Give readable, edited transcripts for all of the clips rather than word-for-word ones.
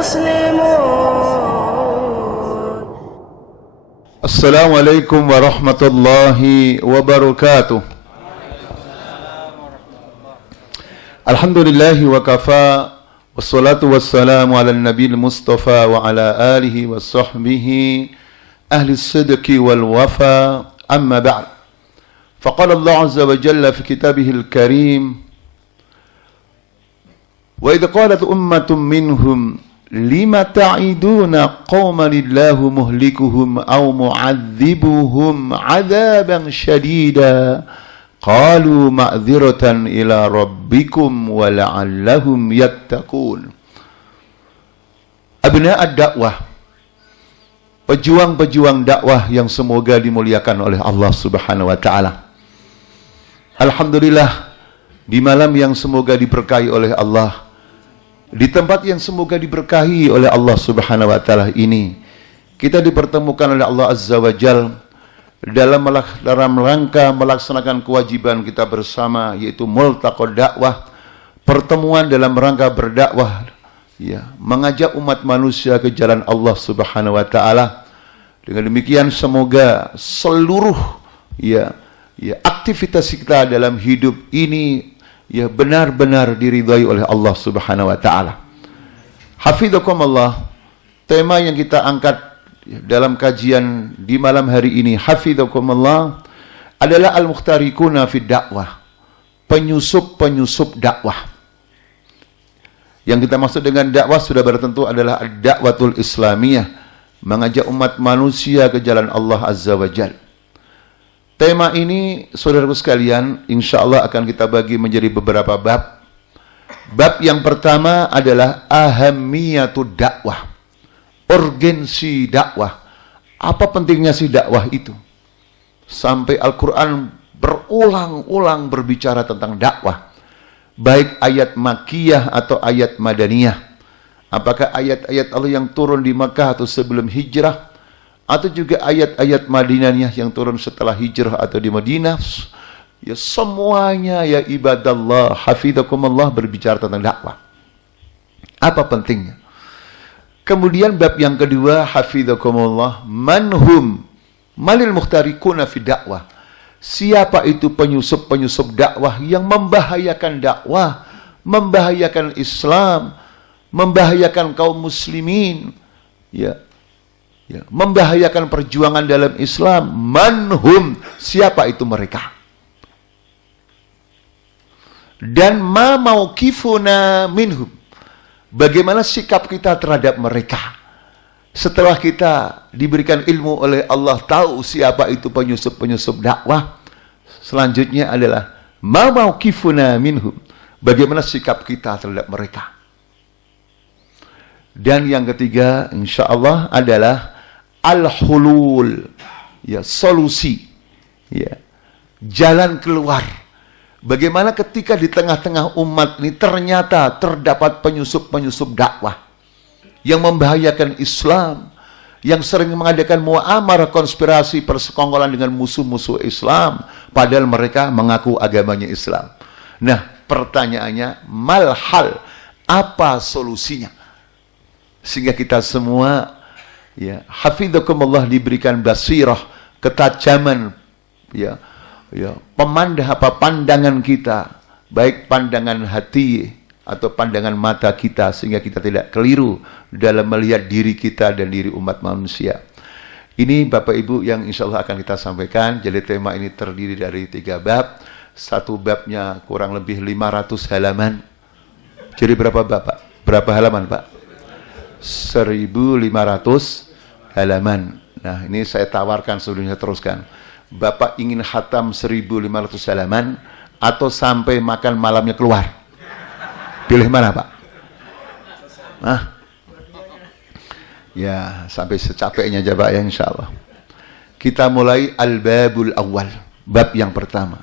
مسلمون. السلام عليكم ورحمة الله وبركاته. الحمد لله وكفى والصلاة والسلام على النبي المصطفى وعلى آله وصحبه أهل الصدق والوفا. أما بعد، فقال الله عز وجل في كتابه الكريم: وإذ قالت أمة منهم لم تعدون قوما الله مهلكهم أو معذبهم عذابا شديدا قالوا معذرة إلى ربكم ولعلهم يتقون. Abna ad-dakwah, pejuang-pejuang dakwah yang semoga dimuliakan oleh Allah Subhanahu wa taala. Alhamdulillah, di malam yang semoga diberkahi oleh Allah, di tempat yang semoga diberkahi oleh Allah Subhanahu wa taala ini, kita dipertemukan oleh Allah Azza wa Jalla dalam rangka melaksanakan kewajiban kita bersama, yaitu multaqa dakwah, pertemuan dalam rangka berdakwah, ya, mengajak umat manusia ke jalan Allah Subhanahu wa taala. Dengan demikian semoga seluruh aktivitas kita dalam hidup ini benar-benar diridhai oleh Allah Subhanahu wa taala. Hafizakumullah, tema yang kita angkat dalam kajian di malam hari ini, hafizakumullah, adalah al-mukhtarikuna fid dakwah, penyusup-penyusup dakwah. Yang kita maksud dengan dakwah sudah bertentu adalah ad-da'watul islamiyah, mengajak umat manusia ke jalan Allah Azza wa Jalla. Tema ini, saudaraku sekalian, insya Allah akan kita bagi menjadi beberapa bab. Bab yang pertama adalah ahammiyatud dakwah, urgensi dakwah. Apa pentingnya si dakwah itu? Sampai Al-Quran berulang-ulang berbicara tentang dakwah, baik ayat Makkiyah atau ayat Madaniyah. Apakah ayat-ayat Allah yang turun di Makkah atau sebelum hijrah, atau juga ayat-ayat Madinah yang turun setelah hijrah atau di Madinah, ya semuanya ya ibadallah, hafizakumullah, berbicara tentang dakwah. Apa pentingnya? Kemudian bab yang kedua, hafizakumullah, manhum malil mukhtarikuna fi dakwah. Siapa itu penyusup-penyusup dakwah yang membahayakan dakwah, membahayakan Islam, membahayakan kaum muslimin, membahayakan perjuangan dalam Islam. Manhum, siapa itu mereka? Dan ma mauqifuna minhum, bagaimana sikap kita terhadap mereka? Setelah kita diberikan ilmu oleh Allah, tahu siapa itu penyusup-penyusup dakwah, selanjutnya adalah ma mauqifuna minhum, bagaimana sikap kita terhadap mereka. Dan yang ketiga insyaallah adalah al-hulul, solusi, jalan keluar. Bagaimana ketika di tengah-tengah umat ini ternyata terdapat penyusup-penyusup dakwah yang membahayakan Islam, yang sering mengadakan muamarah, konspirasi, persekongkolan dengan musuh-musuh Islam, padahal mereka mengaku agamanya Islam. Nah, pertanyaannya, malhal, apa solusinya? Sehingga kita semua, hafizakumullah, diberikan basirah, ketajaman, pandangan kita, baik pandangan hati atau pandangan mata kita, sehingga kita tidak keliru dalam melihat diri kita dan diri umat manusia. Ini Bapak Ibu yang insya Allah akan kita sampaikan. Jadi tema ini terdiri dari 3 bab. Satu babnya kurang lebih 500 halaman. Jadi berapa Bapak? Berapa halaman Pak? 1500 halaman. Nah, ini saya tawarkan sebelumnya, teruskan. Bapak ingin khatam 1500 halaman atau sampai makan malamnya keluar? Pilih mana Pak? Ya, sampai secapeknya aja Pak ya, insya Allah. Kita mulai al-babul awal, bab yang pertama.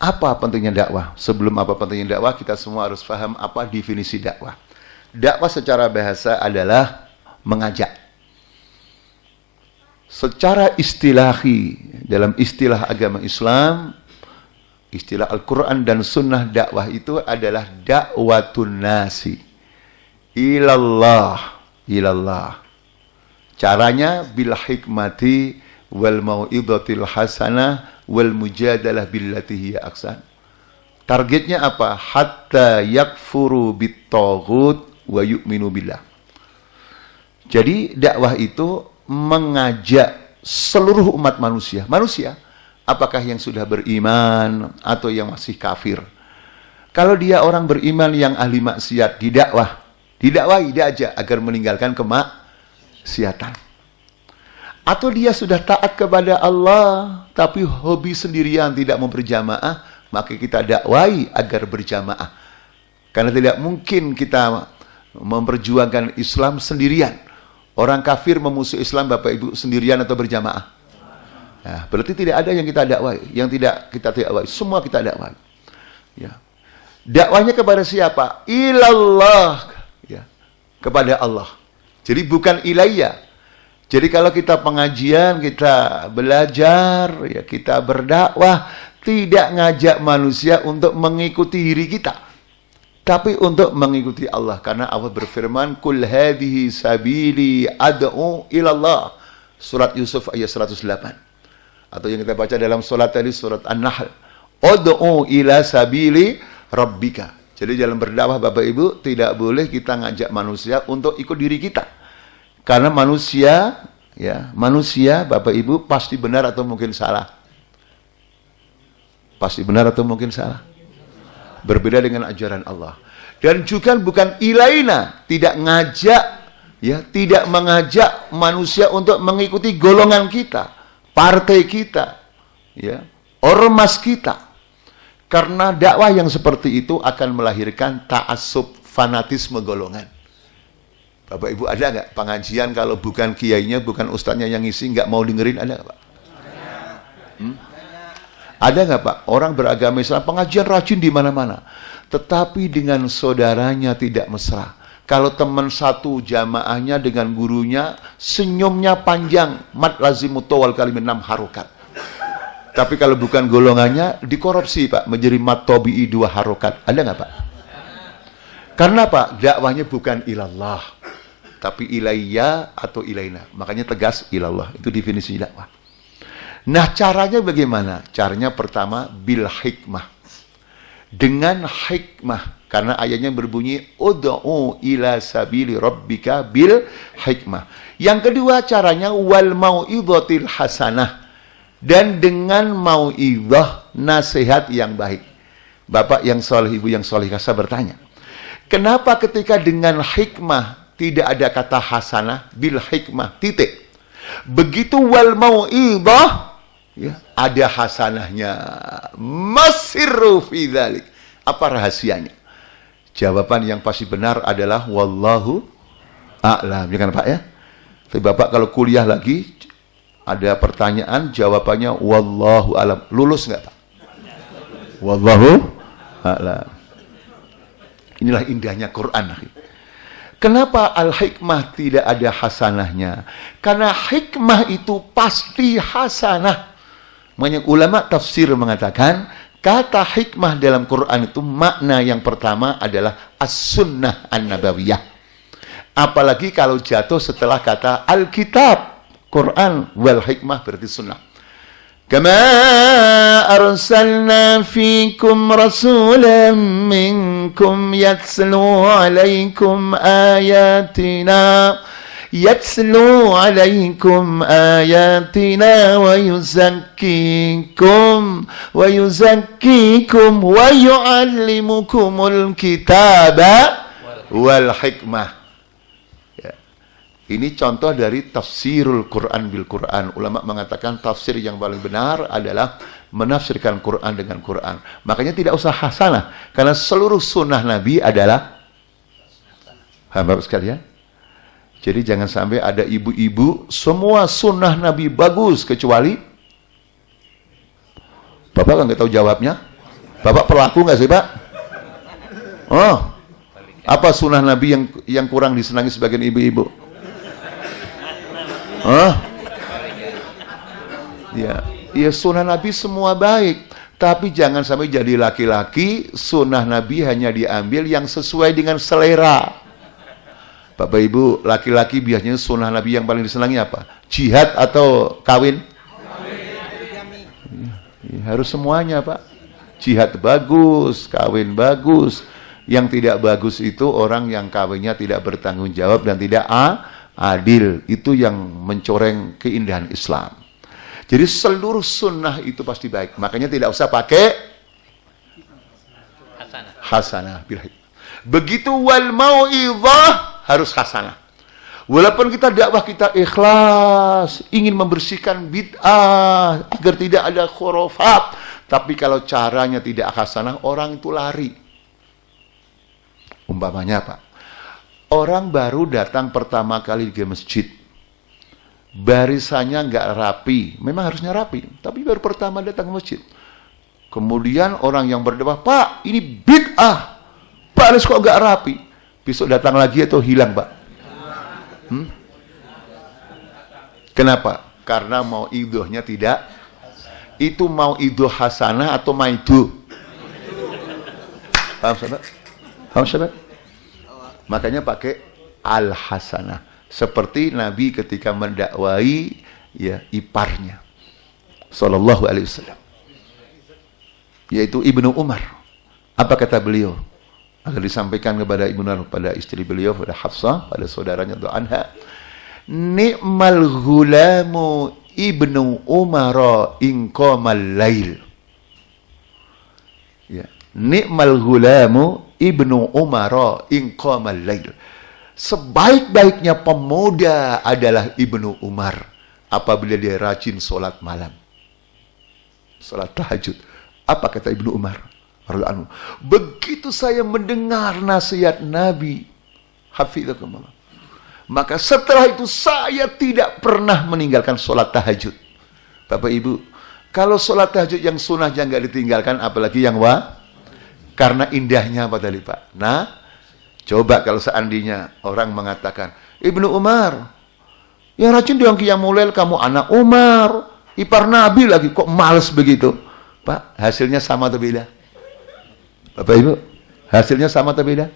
Apa pentingnya dakwah? Sebelum apa pentingnya dakwah, kita semua harus paham apa definisi dakwah. Dakwah secara bahasa adalah mengajak. Secara istilahi, dalam istilah agama Islam, istilah Al-Quran dan Sunnah, dakwah itu adalah dakwatun nasi, ilallah. Caranya bil hikmati wal mau'izatil hasanah wal mujadalah billati hiya ahsan. Targetnya apa? Hatta yakfuru bit-taghut wa yu'minu billah. Jadi dakwah itu mengajak seluruh umat manusia. Manusia, apakah yang sudah beriman atau yang masih kafir. Kalau dia orang beriman yang ahli maksiat, didakwahi, diajak agar meninggalkan kemaksiatan. Atau dia sudah taat kepada Allah, tapi hobi sendirian tidak mau berjamaah, maka kita dakwahi agar berjamaah. Karena tidak mungkin kita memperjuangkan Islam sendirian. Orang kafir memusuhi Islam, Bapak Ibu, sendirian atau berjamaah? Nah, berarti tidak ada yang kita dakwahi, yang tidak kita dakwahi, semua kita dakwahi. Ya. Dakwahnya kepada siapa? Ilallah, ya. Kepada Allah. Jadi bukan ilayya. Jadi kalau kita pengajian, kita belajar, ya, kita berdakwah, tidak ngajak manusia untuk mengikuti diri kita, tapi untuk mengikuti Allah. Karena Allah berfirman, Kul hadhihi sabili ad'u ilallah. Surat Yusuf ayat 108. Atau yang kita baca dalam surat tadi, surat An-Nahl. Ud'u ila sabili rabbika. Jadi dalam berdakwah Bapak Ibu, tidak boleh kita ngajak manusia untuk ikut diri kita. Karena manusia, ya, manusia Bapak Ibu pasti benar atau mungkin salah. Pasti benar atau mungkin salah. Berbeda dengan ajaran Allah. Dan juga bukan ilaina, tidak ngajak, ya, tidak mengajak manusia untuk mengikuti golongan kita, partai kita, ya, ormas kita. Karena dakwah yang seperti itu akan melahirkan ta'assub, fanatisme golongan. Bapak Ibu, ada nggak pengajian kalau bukan kiainya, bukan ustadznya yang ngisi, nggak mau dengerin, ada nggak Pak? Ada nggak Pak? Orang beragama Islam pengajian rajin di mana-mana, tetapi dengan saudaranya tidak mesra. Kalau teman satu jamaahnya dengan gurunya senyumnya panjang, mat lazimut tawal kalimin 6 harokat. Tapi kalau bukan golongannya dikorupsi Pak, menjadi mat tobi'i 2 harokat. Ada nggak Pak? Karena Pak, dakwahnya bukan ilallah, tapi ilayya atau ilaina. Makanya tegas ilallah, itu definisi dakwah. Nah, caranya bagaimana? Caranya pertama bil hikmah. Dengan hikmah, karena ayatnya berbunyi ud'u ila sabili rabbika bil hikmah. Yang kedua caranya wal mau'izatil hasanah. Dan dengan mau'izah, nasihat yang baik. Bapak yang soleh, ibu yang solehah, saya bertanya, kenapa ketika dengan hikmah tidak ada kata hasanah, bil hikmah, titik. Begitu wal mau'izah, ya, ada hasanahnya. Masirru fi dzalik. Apa rahasianya? Jawaban yang pasti benar adalah wallahu a'lam. Ya kan Pak ya? Tapi Bapak kalau kuliah lagi ada pertanyaan, jawabannya wallahu a'lam. Lulus enggak Pak? Wallahu a'lam. Inilah indahnya Quran. Kenapa al-hikmah tidak ada hasanahnya? Karena hikmah itu pasti hasanah. Banyak ulama tafsir mengatakan kata hikmah dalam Quran itu makna yang pertama adalah as-sunnah an-nabawiyah. Apalagi kalau jatuh setelah kata al-kitab, Quran wal hikmah berarti sunnah. Kama arsalna fikum rasulan minkum yatslu alaikum ayatina يتلو عليكم آياتنا ويزكيكم ويعلمكم الكتاب والحكمة. Ya. Ini contoh dari tafsirul Quran bil Quran. Ulama mengatakan tafsir yang paling benar adalah menafsirkan Quran dengan Quran. Makanya tidak usah hasanah, karena seluruh sunnah Nabi adalah hamba sekalian. Jadi jangan sampai ada ibu-ibu semua sunnah Nabi bagus kecuali Bapak kan nggak tahu jawabnya. Bapak pelaku nggak sih Pak? Oh, apa sunnah Nabi yang kurang disenangi sebagian ibu-ibu? Oh, ya sunnah Nabi semua baik, tapi jangan sampai jadi laki-laki sunnah Nabi hanya diambil yang sesuai dengan selera. Bapak Ibu, laki-laki biasanya sunnah Nabi yang paling disenangi apa? Jihad atau kawin? Ya, harus semuanya Pak. Jihad bagus, kawin bagus. Yang tidak bagus itu orang yang kawinnya tidak bertanggung jawab dan tidak adil. Itu yang mencoreng keindahan Islam. Jadi seluruh sunnah itu pasti baik. Makanya tidak usah pakai hasanah. Begitu wal mau'izah harus hasanah. Walaupun kita dakwah kita ikhlas, ingin membersihkan bid'ah agar tidak ada khurafat, tapi kalau caranya tidak hasanah, orang itu lari. Umpamanya Pak, orang baru datang pertama kali ke masjid, barisannya nggak rapi, memang harusnya rapi, tapi baru pertama datang ke masjid. Kemudian orang yang berdebat, Pak, ini bid'ah, baris kok nggak rapi. Besok datang lagi atau hilang Pak? Kenapa? Karena mau idhohnya tidak. Itu mau idhoh hasanah atau maidu? Paham sahabat? Paham sahabat? Makanya pakai al-hasanah. Seperti Nabi ketika mendakwai ya iparnya sallallahu alaihi wasallam, yaitu Ibnu Umar. Apa kata beliau? Agar disampaikan kepada Ibnu Umar, pada istri beliau, pada Hafsah, pada saudaranya itu anha. Ni'mal ghulamu Ibnu Umar in qamal lail. Ya, ni'mal ghulamu Ibnu Umar in qamal lail. Sebaik-baiknya pemuda adalah Ibnu Umar apabila dia rajin sholat malam, sholat tahajud. Apa kata Ibnu Umar? Begitu saya mendengar nasihat Nabi, hafizakumullah, maka setelah itu saya tidak pernah meninggalkan sholat tahajud. Bapak Ibu, kalau sholat tahajud yang sunnah jangan nggak ditinggalkan, apalagi yang karena indahnya apa tadi Pak? Nah, coba kalau seandainya orang mengatakan, Ibnu Umar, yang rajin doang qiyamul lail kamu anak Umar, ipar Nabi lagi, kok males begitu? Pak, hasilnya sama atau beda? Bapak Ibu, hasilnya sama atau beda?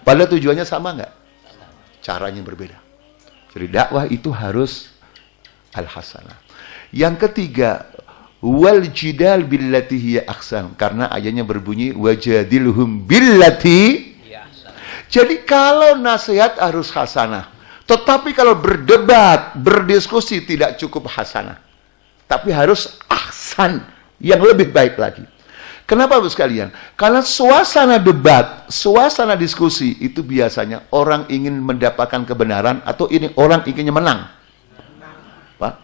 Padahal tujuannya sama nggak? Caranya berbeda. Jadi dakwah itu harus al-hasanah. Yang ketiga, wal jidal billati hiya ahsan, karena ayatnya berbunyi wajadilhum billati. Jadi kalau nasihat harus hasanah, tetapi kalau berdebat, berdiskusi tidak cukup hasanah, tapi harus ahsan, yang lebih baik lagi. Kenapa Bapak sekalian? Karena suasana debat, suasana diskusi itu biasanya orang ingin mendapatkan kebenaran atau ini orang inginnya menang. Pak,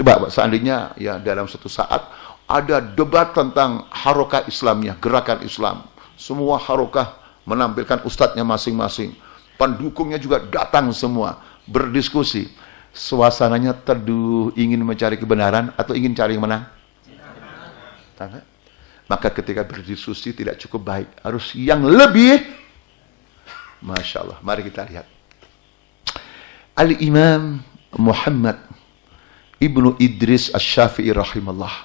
coba Pak, seandainya ya dalam suatu saat ada debat tentang harokah Islamnya, gerakan Islam. Semua harokah menampilkan ustadznya masing-masing. Pendukungnya juga datang semua berdiskusi. Suasananya teduh, ingin mencari kebenaran atau ingin cari yang menang? Tanda? Maka ketika berdiskusi tidak cukup baik, harus yang lebih. Masya Allah, mari kita lihat. Al-Imam Muhammad Ibnu Idris Asy-Syafi'i rahimahullah,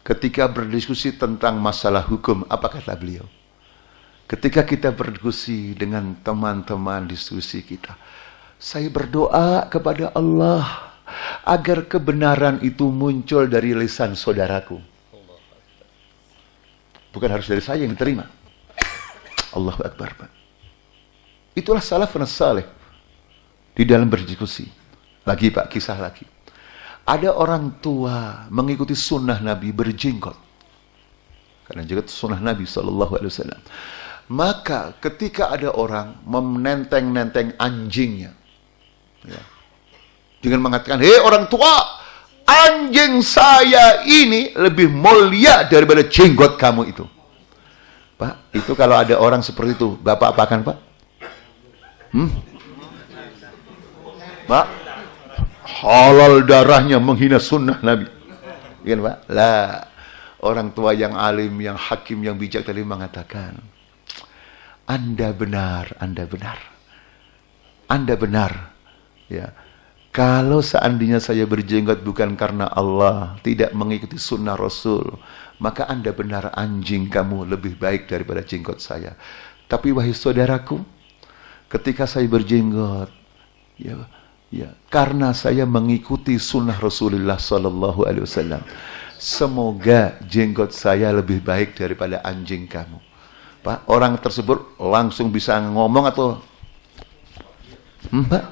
ketika berdiskusi tentang masalah hukum, apa kata beliau? Ketika kita berdiskusi dengan teman-teman diskusi kita, saya berdoa kepada Allah agar kebenaran itu muncul dari lisan saudaraku. Bukan harus dari saya yang diterima. Allahu Akbar. Itulah salafun salih di dalam berdiskusi. Lagi Pak, kisah lagi. Ada orang tua mengikuti sunnah Nabi berjenggot. Karena juga sunnah Nabi SAW. Maka ketika ada orang menenteng-nenteng anjingnya, ya, dengan mengatakan, hei orang tua, anjing saya ini lebih mulia daripada jenggot kamu itu. Pak, itu kalau ada orang seperti itu, Bapak apakan Pak? Pak, halal darahnya menghina sunnah Nabi. Kan Pak? Lah, orang tua yang alim, yang hakim, yang bijak tadi mengatakan, Anda benar, Anda benar. Anda benar. Ya. Kalau seandainya saya berjenggot bukan karena Allah, tidak mengikuti sunnah Rasul, maka Anda benar, anjing kamu lebih baik daripada jenggot saya. Tapi wahai saudaraku, ketika saya berjenggot, ya, karena saya mengikuti sunnah Rasulullah Sallallahu Alaihi Wasallam. Semoga jenggot saya lebih baik daripada anjing kamu. Pak, orang tersebut langsung bisa ngomong atau Pak?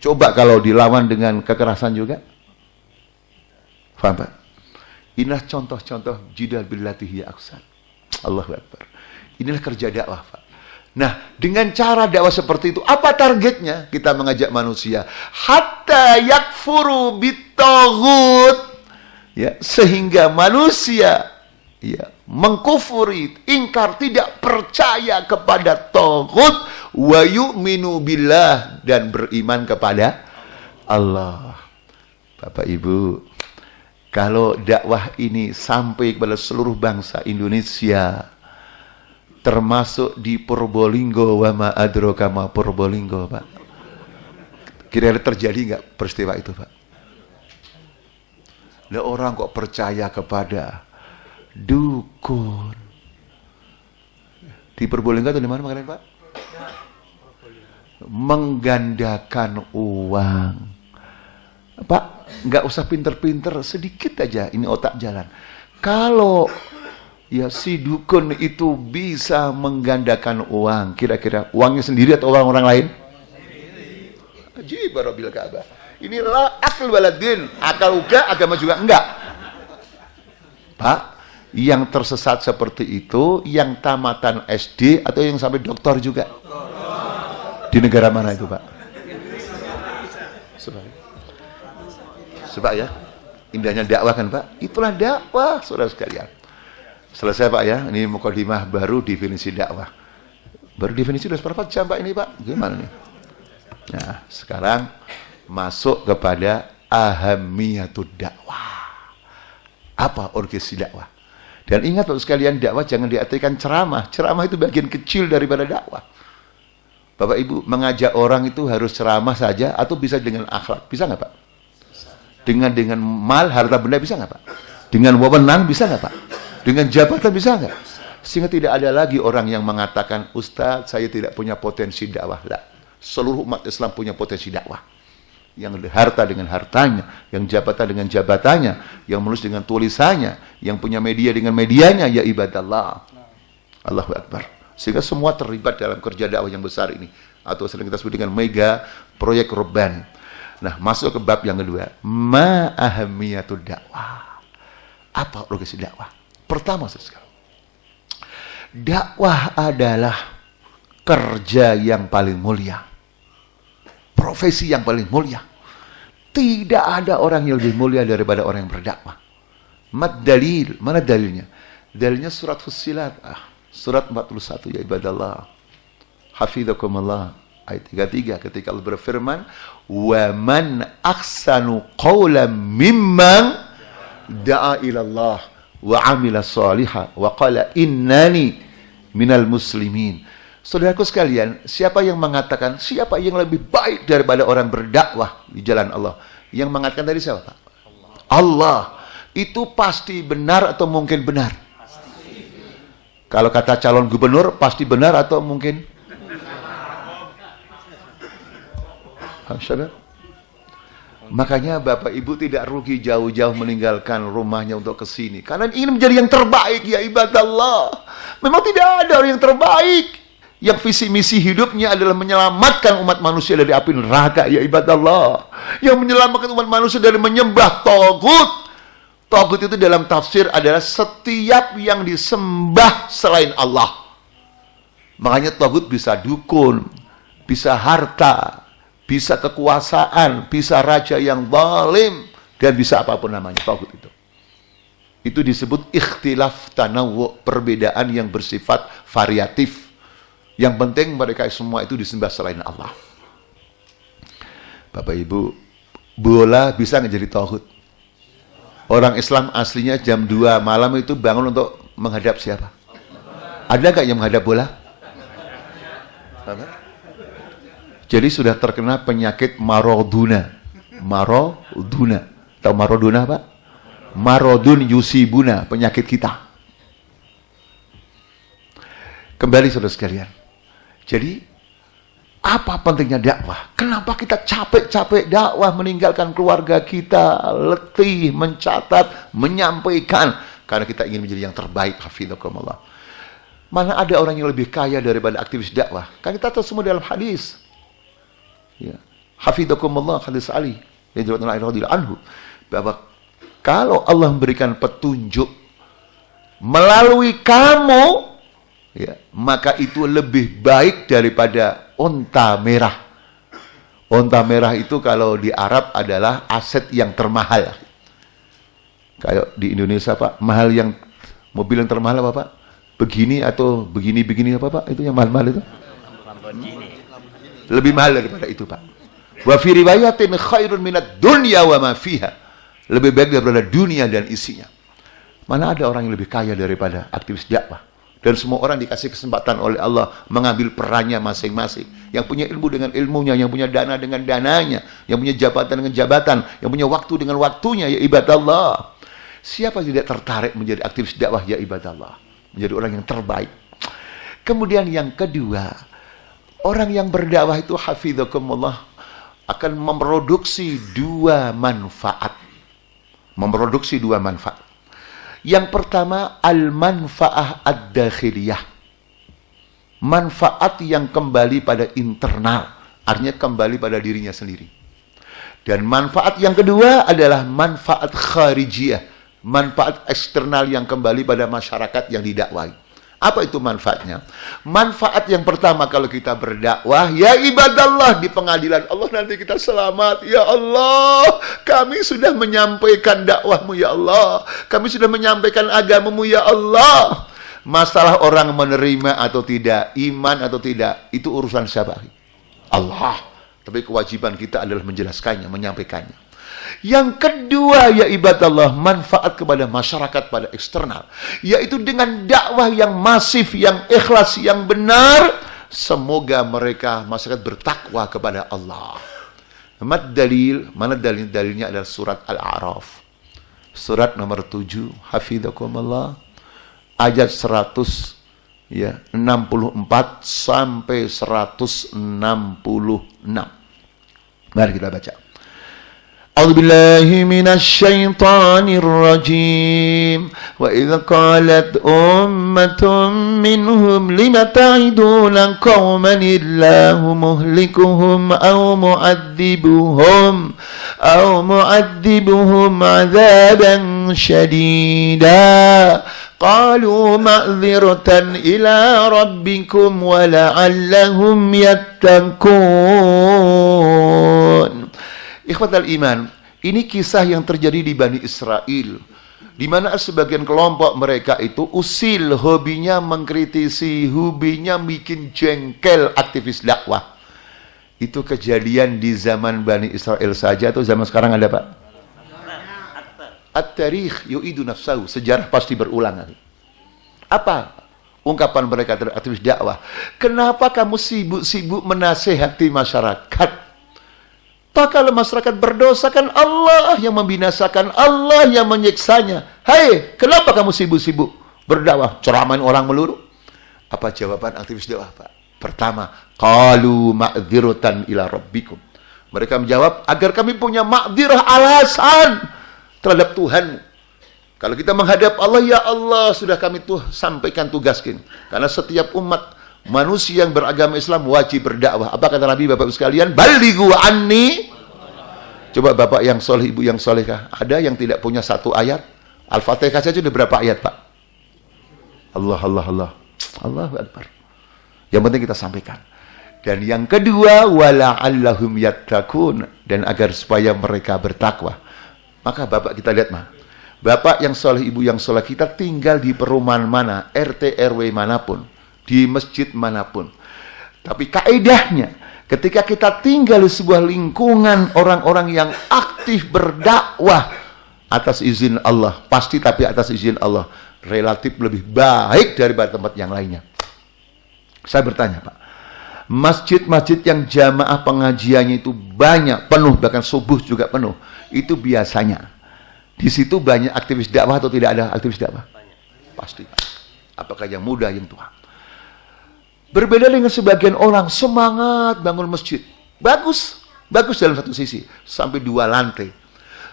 Coba kalau dilawan dengan kekerasan juga. Paham Pak? Inilah contoh-contoh jidal billati hiya ahsan. Allahu Akbar. Inilah kerja dakwah Pak. Nah, dengan cara dakwah seperti itu, apa targetnya? Kita mengajak manusia hatta yakfuru bitaghut. Ya, sehingga manusia mengkufuri, ingkar, tidak percaya kepada taghut, wa yu'minu billah, dan beriman kepada Allah. Bapak Ibu, kalau dakwah ini sampai kepada seluruh bangsa Indonesia, termasuk di Probolinggo, wa ma adraka ma Probolinggo, Pak. Kira-kira terjadi enggak peristiwa itu, Pak? Lah orang kok percaya kepada dukun. Di Probolinggo atau di mana kalian, Pak? Menggandakan uang. Pak, nggak usah pinter-pinter, sedikit aja ini otak jalan. Kalau ya si dukun itu bisa menggandakan uang, kira-kira uangnya sendiri atau orang-orang lain? Ajib Rabbil Ka'bah. Inilah akal waladin, akal uga, agama juga enggak. Pak, yang tersesat seperti itu, yang tamatan SD atau yang sampai doktor juga? Di negara mana itu, Pak? Sebab ya, indahnya dakwah kan, Pak? Itulah dakwah, saudara sekalian. Selesai, Pak ya. Ini mukadimah baru definisi dakwah. Baru definisi udah seberapa jam, Pak ini, Pak? Gimana nih? Nah, sekarang masuk kepada ahamiyatud dakwah. Apa urgensi dakwah? Dan ingat Bapak sekalian, dakwah jangan diartikan ceramah. Ceramah itu bagian kecil daripada dakwah. Bapak Ibu, mengajak orang itu harus ceramah saja atau bisa dengan akhlak? Bisa nggak, Pak? Dengan mal, harta benda bisa nggak, Pak? Dengan wewenang bisa nggak, Pak? Dengan jabatan bisa nggak? Sehingga tidak ada lagi orang yang mengatakan, Ustaz, saya tidak punya potensi dakwah. Lah, seluruh umat Islam punya potensi dakwah. Yang harta dengan hartanya, yang jabatan dengan jabatannya, yang menulis dengan tulisannya, yang punya media dengan medianya, ya ibadallah. Allahu Akbar. Sehingga semua terlibat dalam kerja dakwah yang besar ini, atau sering kita sebut dengan mega proyek Robban. Nah, masuk ke bab yang kedua, ma ahamiyatud dakwah. Apa urgensi dakwah? Pertama sekali, dakwah adalah kerja yang paling mulia, profesi yang paling mulia. Tidak ada orang yang lebih mulia daripada orang yang berdakwah. Mad dalil, mana dalilnya? Dalilnya surat Fussilat, surat 41, ya ibadallah. Hafidhakumullah, ayat 33, ketika Allah berfirman, wa man ahsanu qawlan mimman da'a ilallah wa amila salihah wa qala innani minal muslimin. Saudaraku sekalian, siapa yang mengatakan, siapa yang lebih baik daripada orang berdakwah di jalan Allah? Yang mengatakan tadi siapa, Pak? Allah. Itu pasti benar atau mungkin benar? Kalau kata calon gubernur, pasti benar atau mungkin? Makanya Bapak Ibu tidak rugi jauh-jauh meninggalkan rumahnya untuk ke sini. Karena ingin menjadi yang terbaik, ya ibadallah. Memang tidak ada orang yang terbaik. Yang visi misi hidupnya adalah menyelamatkan umat manusia dari api neraka, ya ibadallah. Yang menyelamatkan umat manusia dari menyembah taghut. Taghut itu dalam tafsir adalah setiap yang disembah selain Allah. Makanya taghut bisa dukun, bisa harta, bisa kekuasaan, bisa raja yang zalim, dan bisa apapun namanya taghut itu. Itu disebut ikhtilaf tanawwu', perbedaan yang bersifat variatif. Yang penting mereka semua itu disembah selain Allah. Bapak Ibu, bola bisa nggak jadi taghut? Orang Islam aslinya jam 2 malam itu bangun untuk menghadap siapa? Ada nggak yang menghadap bola? Apa? Jadi sudah terkena penyakit maroduna. Maroduna. Tahu maroduna, Pak? Marodun yusibuna, penyakit kita. Kembali saudara sekalian. Jadi Apa pentingnya dakwah? Kenapa kita capek-capek dakwah, meninggalkan keluarga kita, letih, mencatat, menyampaikan? Karena kita ingin menjadi yang terbaik. Hafizakumullah. Mana ada orang yang lebih kaya daripada aktivis dakwah? Kan kita tahu semua dalam hadis. Ya. Hafizakumullah, hadis Ali yang diriwayatkan Ali radhiyallahu anhu, bahwa kalau Allah memberikan petunjuk melalui kamu, ya, maka itu lebih baik daripada unta merah. Unta merah itu kalau di Arab adalah aset yang termahal. Kayak di Indonesia, Pak, mahal yang mobil yang termahal apa, Pak? Begini atau begini apa, Pak? Itu yang mahal-mahal itu? Lebih mahal daripada itu, Pak. Wa fi riwayatin khairun minad dunya wa ma fiha. Lebih baik daripada dunia dan isinya. Mana ada orang yang lebih kaya daripada aktivis dakwah? Dan semua orang dikasih kesempatan oleh Allah mengambil perannya masing-masing. Yang punya ilmu dengan ilmunya, yang punya dana dengan dananya, yang punya jabatan dengan jabatan, yang punya waktu dengan waktunya, ya ibadallah. Siapa yang tidak tertarik menjadi aktivis dakwah, ya ibadallah? Menjadi orang yang terbaik. Kemudian yang kedua, orang yang berdakwah itu hafizakumullah akan memproduksi dua manfaat. Memproduksi dua manfaat. Yang pertama, al-manfaah ad-dakhiliyah. Manfaat yang kembali pada internal. Artinya kembali pada dirinya sendiri. Dan manfaat yang kedua adalah manfaat kharijiyah. Manfaat eksternal yang kembali pada masyarakat yang didakwai. Apa itu manfaatnya? Manfaat yang pertama kalau kita berdakwah, ya ibadallah, di pengadilan Allah nanti kita selamat. Ya Allah, kami sudah menyampaikan dakwahmu ya Allah. Kami sudah menyampaikan agamamu ya Allah. Masalah orang menerima atau tidak, iman atau tidak, itu urusan siapa? Allah. Tapi kewajiban kita adalah menjelaskannya, menyampaikannya. Yang kedua, ya ibadallah, manfaat kepada masyarakat pada eksternal, yaitu dengan dakwah yang masif, yang ikhlas, yang benar, semoga mereka masyarakat bertakwa kepada Allah. Mana dalilnya adalah surat Al-A'raf, surat nomor 7, hafizakumullah, ayat 164 sampai 166. Mari kita baca. أعوذ بالله من الشيطان الرجيم وإذ قالت أمة منهم لم تعدون قوما الله مهلكهم أو معذبهم عذابا شديدا قالوا معذرة إلى ربكم ولعلهم يتقون. Ikhwatal iman, ini kisah yang terjadi di Bani Israel, di mana sebagian kelompok mereka itu usil, hobinya mengkritisi, hobinya bikin jengkel aktivis dakwah. Itu kejadian di zaman Bani Israel saja atau zaman sekarang ada, Pak? At-tarikh yu'idu nafsahu, sejarah pasti berulang. Apa ungkapan mereka terhadap aktivis dakwah? Kenapa kamu sibuk-sibuk menasehati masyarakat? Kalau masyarakat berdosa kan Allah yang membinasakan, Allah yang menyiksanya. Hai, kenapa kamu sibuk-sibuk berdakwah, ceramain orang melulu? Apa jawaban aktivis dakwah, Pak? Pertama, qalu ma'dziratan ila rabbikum. Mereka menjawab, agar kami punya ma'dzirah, alasan terhadap Tuhan. Kalau kita menghadap Allah, ya Allah, sudah kami sampaikan tugaskin. Karena setiap umat manusia yang beragama Islam wajib berdakwah. Apa kata Nabi, Bapak sekalian? Balighu anni. Coba Bapak yang soleh, Ibu yang solehah, ada yang tidak punya satu ayat? Al-Fatihah saja sudah berapa ayat, Pak? Allah Akbar. Yang penting kita sampaikan. Dan yang kedua, wala'allahum yattaqun, dan agar supaya mereka bertakwa. Maka Bapak kita lihat, Bapak yang soleh, Ibu yang soleh, kita tinggal di perumahan mana, RT RW manapun, di masjid manapun. Tapi kaedahnya, ketika kita tinggal di sebuah lingkungan orang-orang yang aktif berdakwah atas izin Allah, pasti tapi atas izin Allah, relatif lebih baik daripada tempat yang lainnya. Saya bertanya, Pak, masjid-masjid yang jamaah pengajiannya itu banyak, penuh, bahkan subuh juga penuh, itu biasanya di situ banyak aktivis dakwah atau tidak ada aktivis dakwah? Pasti. Apakah yang muda, yang tua? Berbeda dengan sebagian orang, semangat bangun masjid. Bagus, bagus dalam satu sisi, sampai 2 lantai.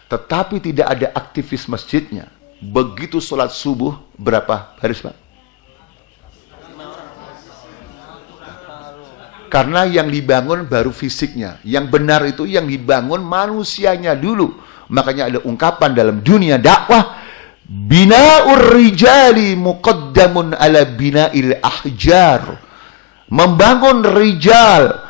Tetapi tidak ada aktivis masjidnya. Begitu sholat subuh, berapa baris Pak? Karena yang dibangun baru fisiknya. Yang benar itu yang dibangun manusianya dulu. Makanya ada ungkapan dalam dunia dakwah, bina'ur rijali muqaddamun ala bina'il ahjar. Membangun rijal,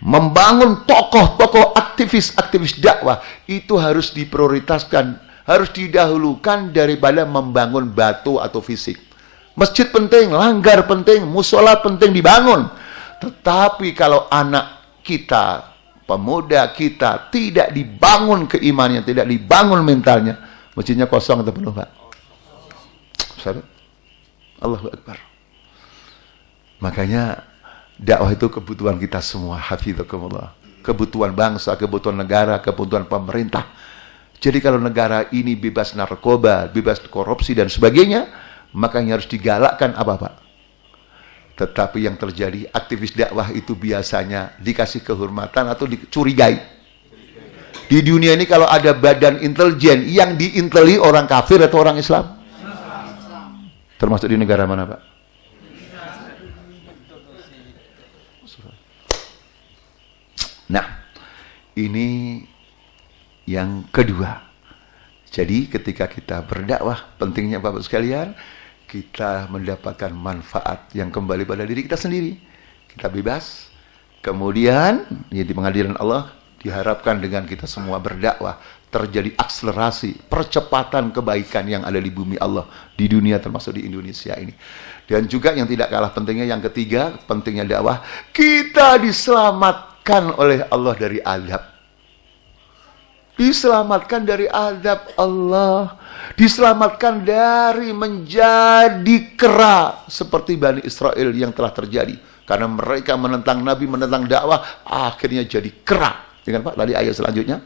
membangun tokoh-tokoh aktivis-aktivis dakwah itu harus diprioritaskan, harus didahulukan daripada membangun batu atau fisik. Masjid penting, langgar penting, musola penting dibangun. Tetapi kalau anak kita, pemuda kita tidak dibangun keimanannya, tidak dibangun mentalnya, masjidnya kosong atau penuh Pak? Allahu Akbar. Makanya dakwah itu kebutuhan kita semua, hafizakumullah. Kebutuhan bangsa, kebutuhan negara, kebutuhan pemerintah. Jadi kalau negara ini bebas narkoba, bebas korupsi dan sebagainya, makanya harus digalakkan apa Pak? Tetapi yang terjadi, aktivis dakwah itu biasanya dikasih kehormatan atau dicurigai. Di dunia ini kalau ada badan intelijen, yang diinteli orang kafir atau orang Islam? Termasuk di negara mana Pak? Nah, ini yang kedua. Jadi ketika kita berdakwah, pentingnya Bapak sekalian, kita mendapatkan manfaat yang kembali pada diri kita sendiri. Kita bebas. Kemudian, ya di pengadilan Allah, diharapkan dengan kita semua berdakwah, terjadi akselerasi, percepatan kebaikan yang ada di bumi Allah, di dunia termasuk di Indonesia ini. Dan juga yang tidak kalah pentingnya, yang ketiga, pentingnya dakwah, kita diselamatkan oleh Allah dari azab. Diselamatkan dari azab Allah. Diselamatkan dari menjadi kera seperti Bani Israel yang telah terjadi. Karena mereka menentang Nabi, menentang dakwah, akhirnya jadi kera. Dengan Pak tadi ayat selanjutnya.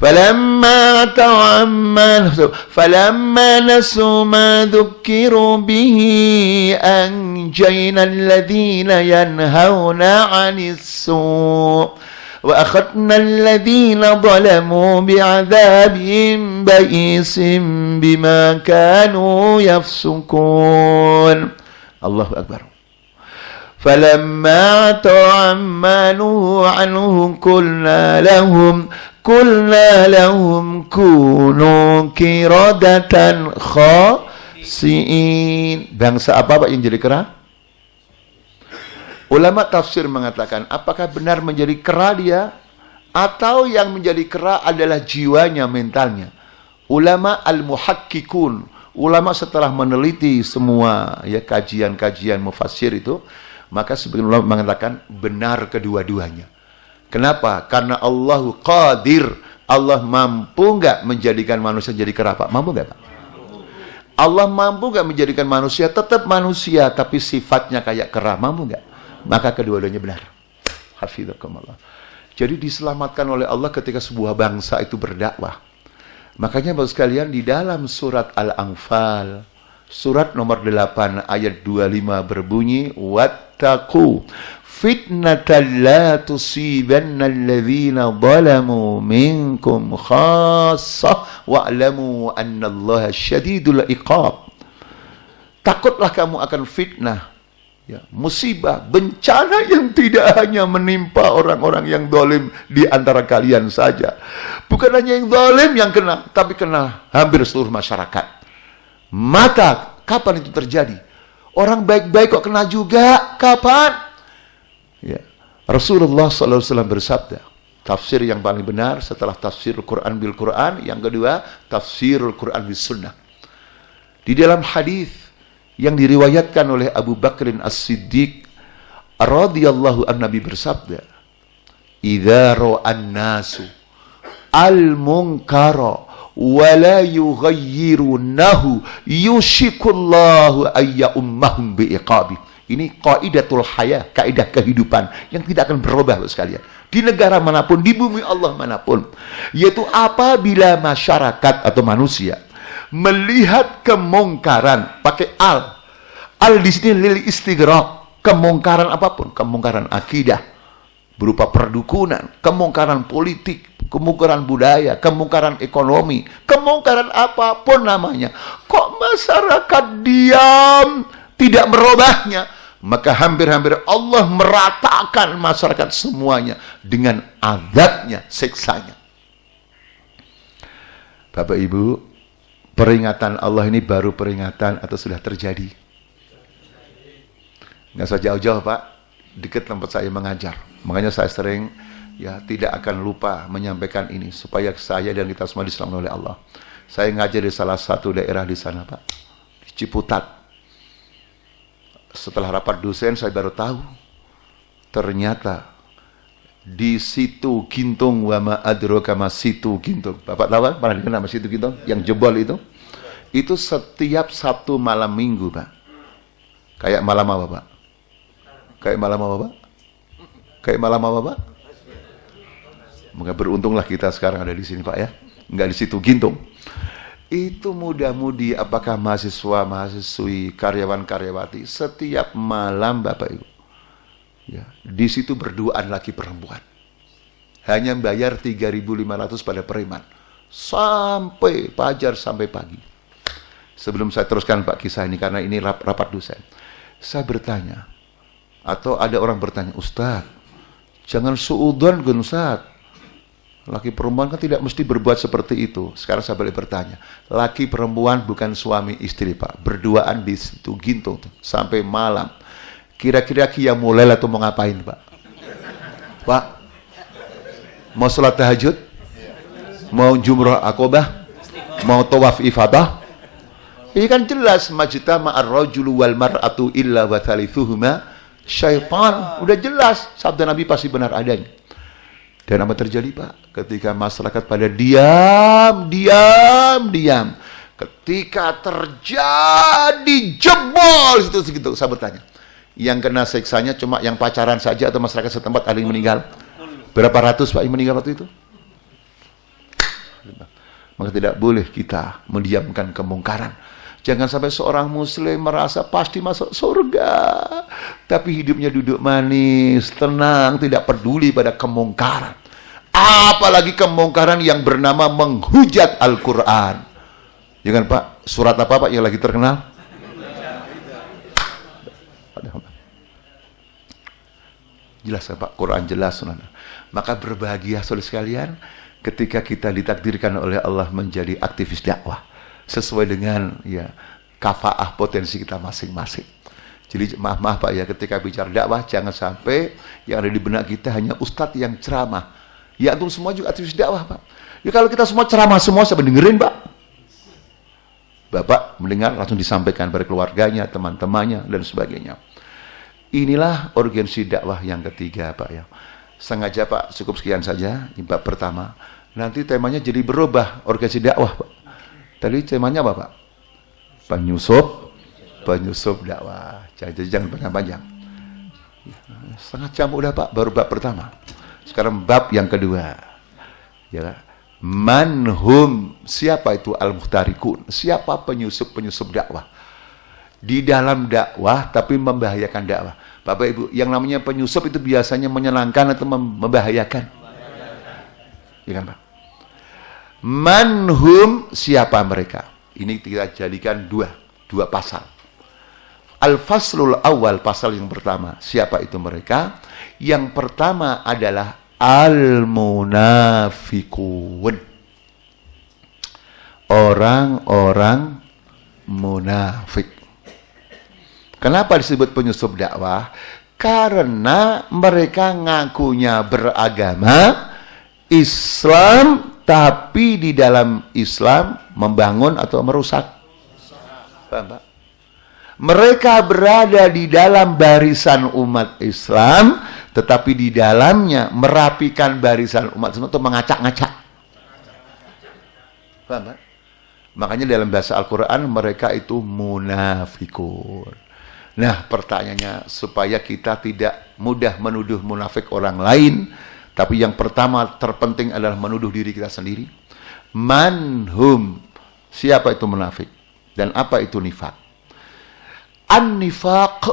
فَلَمَّا نَسُوا مَا ذُكِّرُوا بِهِ أَنْجَيْنَا الَّذِينَ يَنْهَوْنَ عَنِ السُّوءِ وَأَخَذْنَا الَّذِينَ ظَلَمُوا بِعَذَابٍ بَئِيسٍ بِمَا كَانُوا يَفْسُقُونَ. Allahu Akbar. فَلَمَّا عَتَوْا عَمَّا نُهُوا عَنْهُ قُلْنَا لهم كونوا قردة خاسئين. Bangsa apa Pak yang jadi kera? Ulama tafsir mengatakan, apakah benar menjadi kera dia? Atau yang menjadi kera adalah jiwanya, mentalnya? Ulama al-muhakkikun, ulama setelah meneliti semua ya kajian-kajian mufassir itu, maka sebagian ulama mengatakan benar kedua-duanya. Kenapa? Karena Allahu qadir. Allah mampu nggak menjadikan manusia jadi kera Pak? Mampu nggak Pak? Allah mampu nggak menjadikan manusia tetap manusia tapi sifatnya kayak kera? Mampu nggak? Maka kedua-duanya benar. Hafizakumullah. Jadi diselamatkan oleh Allah ketika sebuah bangsa itu berdakwah. Makanya Bapak sekalian di dalam surat Al-Anfal, surat nomor 8 ayat 25 berbunyi, wattaqu fitnatan la tusibanna alladhina zalamu minkum khassah wa'lamu annallaha syadidul iqab. Takutlah kamu akan fitnah, ya, musibah, bencana yang tidak hanya menimpa orang-orang yang zalim di antara kalian saja. Bukan hanya yang zalim yang kena, tapi kena hampir seluruh masyarakat. Maka kapan itu terjadi? Orang baik-baik kok kena juga? Kapan? Ya. Rasulullah SAW bersabda, tafsir yang paling benar setelah tafsir Al-Quran bil Quran, yang kedua tafsir Al-Quran bil Sunnah. Di dalam hadis yang diriwayatkan oleh Abu Bakrin As-Siddiq radhiyallahu anhu, Nabi bersabda, "Idza ra'an nasu al-munkara wa la yughayyirunahu yushikullahu ayya ummahum bi'iqabi." Ini qaidatul haya, kaidah kehidupan yang tidak akan berubah sekalian. Di negara manapun, di bumi Allah manapun, yaitu apabila masyarakat atau manusia melihat kemungkaran, pakai al di sini lil istighraq, kemungkaran apapun, kemungkaran akidah, berupa perdukunan, kemungkaran politik, kemungkaran budaya, kemungkaran ekonomi, kemungkaran apapun namanya. Kok masyarakat diam, tidak merubahnya? Maka hampir-hampir Allah meratakan masyarakat semuanya dengan azabnya, siksanya. Bapak Ibu, peringatan Allah ini baru peringatan atau sudah terjadi? Nggak usah jauh-jauh Pak, dekat tempat saya mengajar. Makanya saya sering tidak akan lupa menyampaikan ini supaya saya dan kita semua diselamatkan oleh Allah. Saya ngajar di salah satu daerah di sana Pak, di Ciputat. Setelah rapat dosen saya baru tahu ternyata di Situ Gintung, wa ma adraka ma Situ Gintung. Bapak tahu kan? Pernah dikenal sama Situ Gintung? Yang jebol itu? Itu setiap Sabtu malam Minggu Pak. Kayak malam apa Pak? Kayak malam apa Pak? Kayak malam apa Pak? Maka beruntunglah kita sekarang ada di sini Pak ya. Enggak di Situ Gintung. Itu mudah-mudi apakah mahasiswa, mahasiswi, karyawan-karyawati setiap malam Bapak Ibu. Ya, di situ berduaan laki perempuan. Hanya bayar 3.500 pada preman. Sampai fajar sampai pagi. Sebelum saya teruskan Pak kisah ini karena ini rapat dosen. Saya bertanya atau ada orang bertanya, "Ustaz, jangan suudzon Gun Ustaz. Laki perempuan kan tidak mesti berbuat seperti itu." Sekarang saya balik bertanya, laki perempuan bukan suami istri Pak, berduaan di Situ Gintung sampai malam. Kira-kira qiyamul lail atau mau ngapain Pak? Pak, mau sholat tahajud? Mau jumrah akobah? Mau tawaf ifadah? Ini kan jelas, majtama ar-rajulu wal mar'atu illa wa thalithuhuma syaitan. Udah jelas, sabda Nabi pasti benar adanya. Dan apa terjadi Pak? Ketika masyarakat pada diam. Ketika terjadi jebol segitu, saya bertanya, yang kena siksanya cuma yang pacaran saja atau masyarakat setempat ada yang meninggal? Berapa ratus Pak yang meninggal waktu itu? Maka tidak boleh kita mendiamkan kemungkaran. Jangan sampai seorang muslim merasa pasti masuk surga, tapi hidupnya duduk manis, tenang, tidak peduli pada kemungkaran. Apalagi kemungkaran yang bernama menghujat Al-Quran. Ya kan Pak? Surat apa Pak yang lagi terkenal? Jelas kan Pak? Quran jelas. Maka berbahagia saudara sekalian ketika kita ditakdirkan oleh Allah menjadi aktivis dakwah sesuai dengan kafaah potensi kita masing-masing. Jadi maaf Pak ya, ketika bicara dakwah jangan sampai yang ada di benak kita hanya ustadz yang ceramah. Ya antum semua juga aktivis dakwah Pak. Ya kalau kita semua ceramah semua siapa dengerin Pak? Bapak mendengar langsung disampaikan pada keluarganya, teman-temannya dan sebagainya. Inilah urgensi dakwah yang ketiga Pak ya. Sengaja Pak cukup sekian saja bab pertama. Nanti temanya jadi berubah urgensi dakwah Pak. Tadi temanya apa Pak? Penyusup dakwah. Jangan panjang-panjang. Setengah jam udah Pak, baru bab pertama. Sekarang bab yang kedua. Ya. Manhum, siapa itu al-muhtarikun? Siapa penyusup dakwah? Di dalam dakwah tapi membahayakan dakwah. Bapak Ibu, yang namanya penyusup itu biasanya menyenangkan atau membahayakan? Ya kan Pak? Manhum, siapa mereka? Ini kita jadikan dua pasal. Al-faslul awal, pasal yang pertama. Siapa itu mereka? Yang pertama adalah al-munafikun. Orang-orang munafik. Kenapa disebut penyusup dakwah? Karena mereka ngakunya beragama Islam, tapi di dalam Islam membangun atau merusak. Paham Pak? Mereka berada di dalam barisan umat Islam, tetapi di dalamnya merapikan barisan umat Islam untuk mengacak-ngacak. Paham Pak? Makanya dalam bahasa Al-Quran mereka itu munafikun. Nah pertanyaannya, supaya kita tidak mudah menuduh munafik orang lain, tapi yang pertama terpenting adalah menuduh diri kita sendiri. Manhum, siapa itu munafik? Dan apa itu nifak? An-nifaq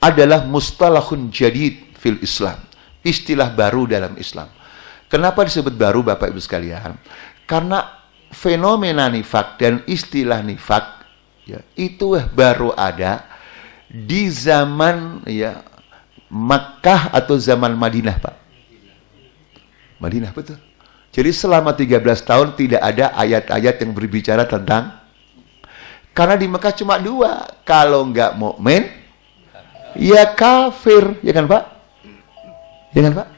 adalah mustalahun jadid fil Islam. Istilah baru dalam Islam. Kenapa disebut baru Bapak Ibu sekalian? Karena fenomena nifak dan istilah nifak ya, itu baru ada di zaman ya Makkah atau zaman Madinah, Pak. Madinah, betul. Jadi selama 13 tahun tidak ada ayat-ayat yang berbicara tentang, karena di Mekah cuma 2, kalau nggak mukmin ya kafir, ya kan Pak? Ya kan Pak?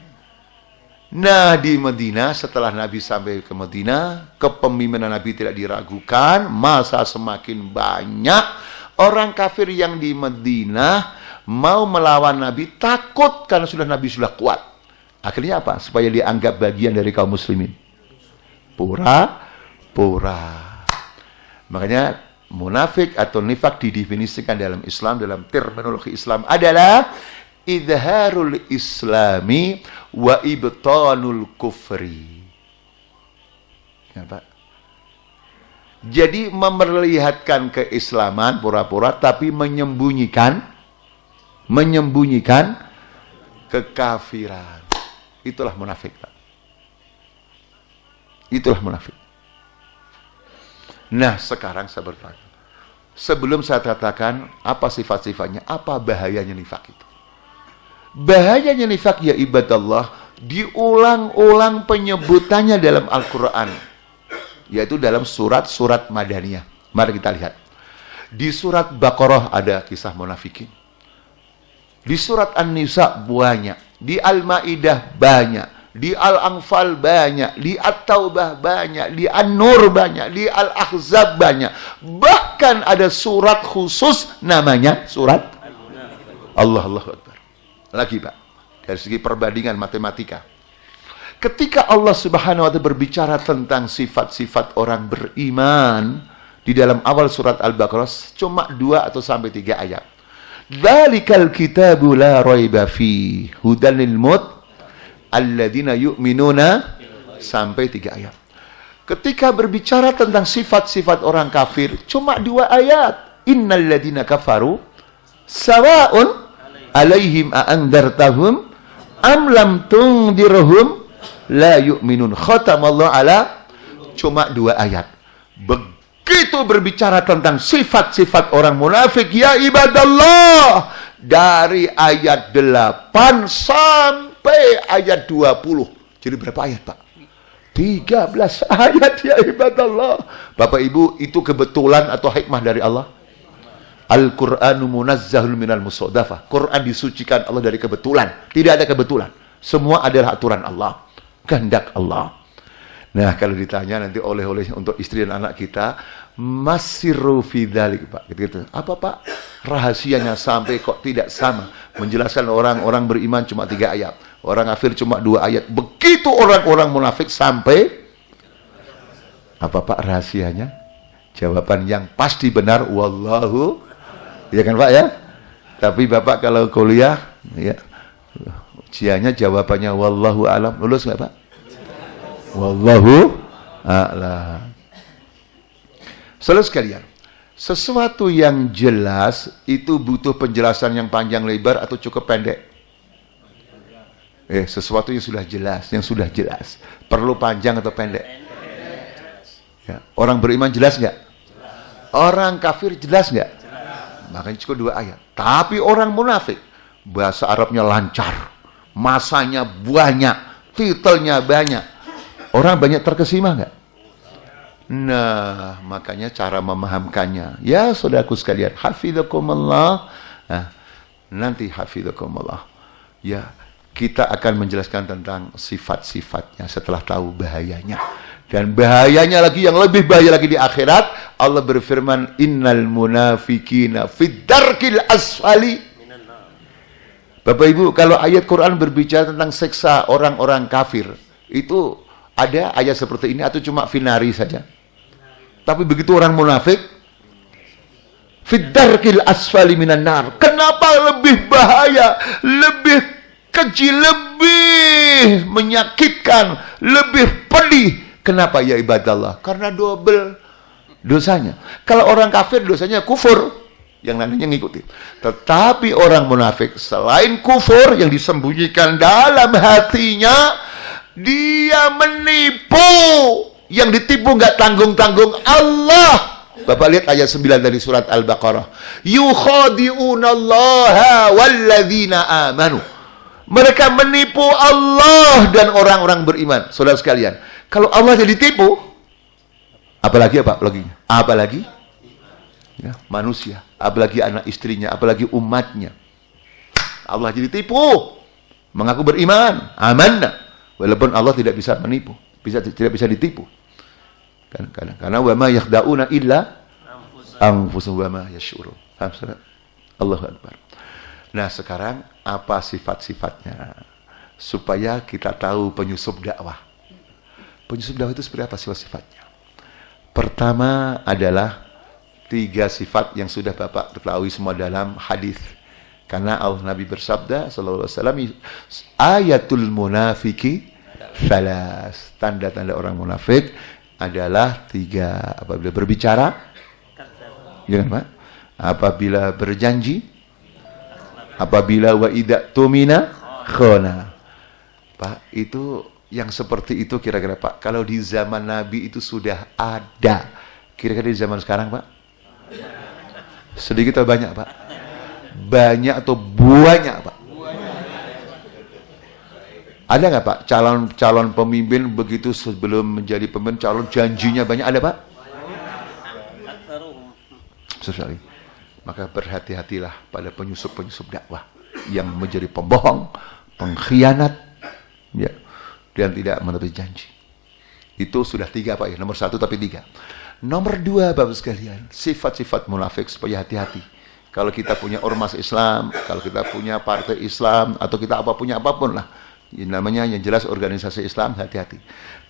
Nah di Madinah, setelah Nabi sampai ke Madinah, kepemimpinan Nabi tidak diragukan, masa semakin banyak orang kafir yang di Madinah mau melawan Nabi, takut karena Nabi sudah kuat. Akhirnya apa? Supaya dianggap bagian dari kaum muslimin. Pura-pura. Makanya munafik atau nifak didefinisikan dalam Islam, dalam terminologi Islam adalah idharul islami wa ibtanul kufri. Ya, Pak. Jadi memperlihatkan keislaman pura-pura tapi menyembunyikan kekafiran. Itulah munafik, Pak. Itulah munafik. Nah, sekarang saya bertanya. Sebelum saya katakan apa sifat-sifatnya, apa bahayanya nifak itu? Bahayanya nifak ya ibadallah, diulang-ulang penyebutannya dalam Al-Quran. Yaitu dalam surat-surat Madaniyah. Mari kita lihat. Di surat Baqarah ada kisah munafikin. Di surat An-Nisa banyak. Di Al-Ma'idah banyak. Di Al-Anfal banyak. Di At-Taubah banyak. Di An-Nur banyak. Di Al-Ahzab banyak. Bahkan ada surat khusus namanya surat Allahu Akbar. Lagi Pak, dari segi perbandingan matematika. Ketika Allah Subhanahu wa Ta'ala berbicara tentang sifat-sifat orang beriman di dalam awal surat Al-Baqarah cuma 2 atau sampai 3 ayat. Dzalikal kitabu la raiba fi hudan lil alladzina yu'minuna sampai 3 ayat. Ketika berbicara tentang sifat-sifat orang kafir cuma 2 ayat. Innal ladzina kafaru sawa'un alaihim a'andartahum am lam tundirhum la yu'minun. Khatamallahu ala, cuma 2 ayat. Begitu berbicara tentang sifat-sifat orang munafik ya ibadallah, dari ayat 8 sampai ayat 20. Jadi berapa ayat, Pak? 13 ayat ya ibadallah. Bapak Ibu, itu kebetulan atau hikmah dari Allah? Al-Qur'anu munazzahul minal musodafah. Quran disucikan Allah dari kebetulan. Tidak ada kebetulan. Semua adalah aturan Allah, kehendak Allah. Nah, kalau ditanya nanti oleh-oleh untuk istri dan anak kita, masiru fi dzalik, Pak. Gitu. Apa, Pak? Rahasianya sampai kok tidak sama? Menjelaskan orang-orang beriman cuma 3 ayat. Orang kafir cuma 2 ayat. Begitu orang-orang munafik sampai apa, Pak, rahasianya? Jawaban yang pasti benar, wallahu. Ya kan, Pak ya? Tapi Bapak kalau kuliah, ya, ujiannya jawabannya wallahu alam. Lulus nggak, Pak? Wallahu a'lam. Saudara sekalian, sesuatu yang jelas itu butuh penjelasan yang panjang lebar atau cukup pendek? Sesuatu yang sudah jelas, perlu panjang atau pendek? Ya. Orang beriman jelas nggak? Orang kafir jelas nggak? Makanya cukup 2 ayat. Tapi orang munafik, bahasa Arabnya lancar, masanya banyak, titelnya banyak. Orang banyak terkesima nggak? Nah, makanya cara memahamkannya. Ya, saudaraku sekalian, hafizakumullah. Nah, nanti hafizakumullah. Ya, kita akan menjelaskan tentang sifat-sifatnya setelah tahu bahayanya. Dan bahayanya lagi, yang lebih bahaya lagi di akhirat, Allah berfirman, innal munafikina fid darkil asfali. Bapak Ibu, kalau ayat Quran berbicara tentang seksa orang-orang kafir, itu ada ayat seperti ini atau cuma finari saja? Tapi begitu orang munafik, fid darkil asfali minan nar. Kenapa lebih bahaya, lebih keji, lebih menyakitkan, lebih pedih? Kenapa ya ibadallah? Karena double dosanya. Kalau orang kafir dosanya kufur, yang lainnya ngikuti. Tetapi orang munafik selain kufur yang disembunyikan dalam hatinya, dia menipu. Yang ditipu nggak tanggung-tanggung Allah. Bapak lihat ayat 9 dari surat Al-Baqarah. Yukhadi'unallaha walladzina amanu. Mereka menipu Allah dan orang-orang beriman. Saudara sekalian, kalau Allah jadi tipu, apalagi apalagi ya, manusia, apalagi anak istrinya, apalagi umatnya. Allah jadi tipu, mengaku beriman, amanah, walaupun Allah tidak bisa menipu, tidak bisa ditipu. Karena wa ma yakhda'una illa anfusuhum wa ma yash'urun. Allahu Akbar. Nah, sekarang apa sifat-sifatnya supaya kita tahu penyusup dakwah. Penyusup dakwah itu seperti apa sifat-sifatnya? Pertama adalah 3 sifat yang sudah Bapak ketahui semua dalam hadis. Karena Nabi bersabda sallallahu alaihi wasallam, ayatul munafiki salas. Tanda-tanda orang munafik adalah 3. Apabila berbicara, jangan Pak. Apabila berjanji, apabila wa idza tumina khana. Pak, itu yang seperti itu kira-kira Pak. Kalau di zaman Nabi itu sudah ada. Kira-kira di zaman sekarang Pak? Sedikit atau banyak Pak? Banyak atau banyak Pak? Ada nggak Pak calon pemimpin begitu sebelum menjadi pemimpin calon janjinya banyak, ada Pak? Sekali. Maka berhati-hatilah pada penyusup-penyusup dakwah yang menjadi pembohong, pengkhianat, ya, dan tidak menepati janji. Itu sudah 3 Pak ya, nomor 1 tapi 3. Nomor 2 Bapak sekalian, sifat-sifat munafik supaya hati-hati. Kalau kita punya ormas Islam, kalau kita punya partai Islam, atau kita punya apapun lah, namanya yang jelas organisasi Islam, hati-hati.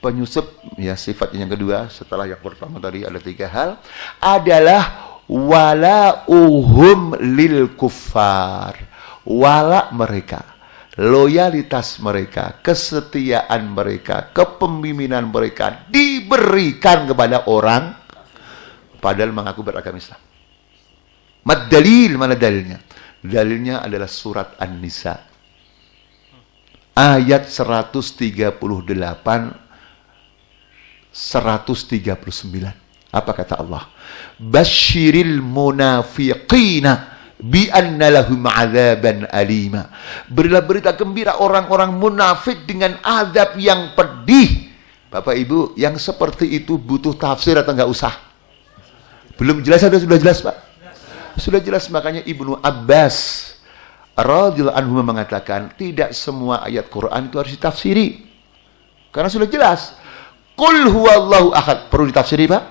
Penyusup, ya sifatnya yang kedua, setelah yang pertama tadi ada 3 hal, adalah wala'uhum lil kuffar. Wala mereka, loyalitas mereka, kesetiaan mereka, kepemimpinan mereka diberikan kepada orang padahal mengaku beragama Islam. Mad dalil, mana dalilnya? Dalilnya adalah surat An-Nisa ayat 138 139. Apa kata Allah? Basyiril munafiqina bi anna lahum adzaban alima. Berilah berita gembira orang-orang munafik dengan azab yang pedih. Bapak Ibu, yang seperti itu butuh tafsir atau enggak usah? Belum jelas atau sudah jelas, Pak? Sudah jelas, makanya Ibnu Abbas radhiyallahu anhu mengatakan tidak semua ayat Quran itu harus ditafsiri. Karena sudah jelas. Qul huwallahu ahad, perlu ditafsiri, Pak?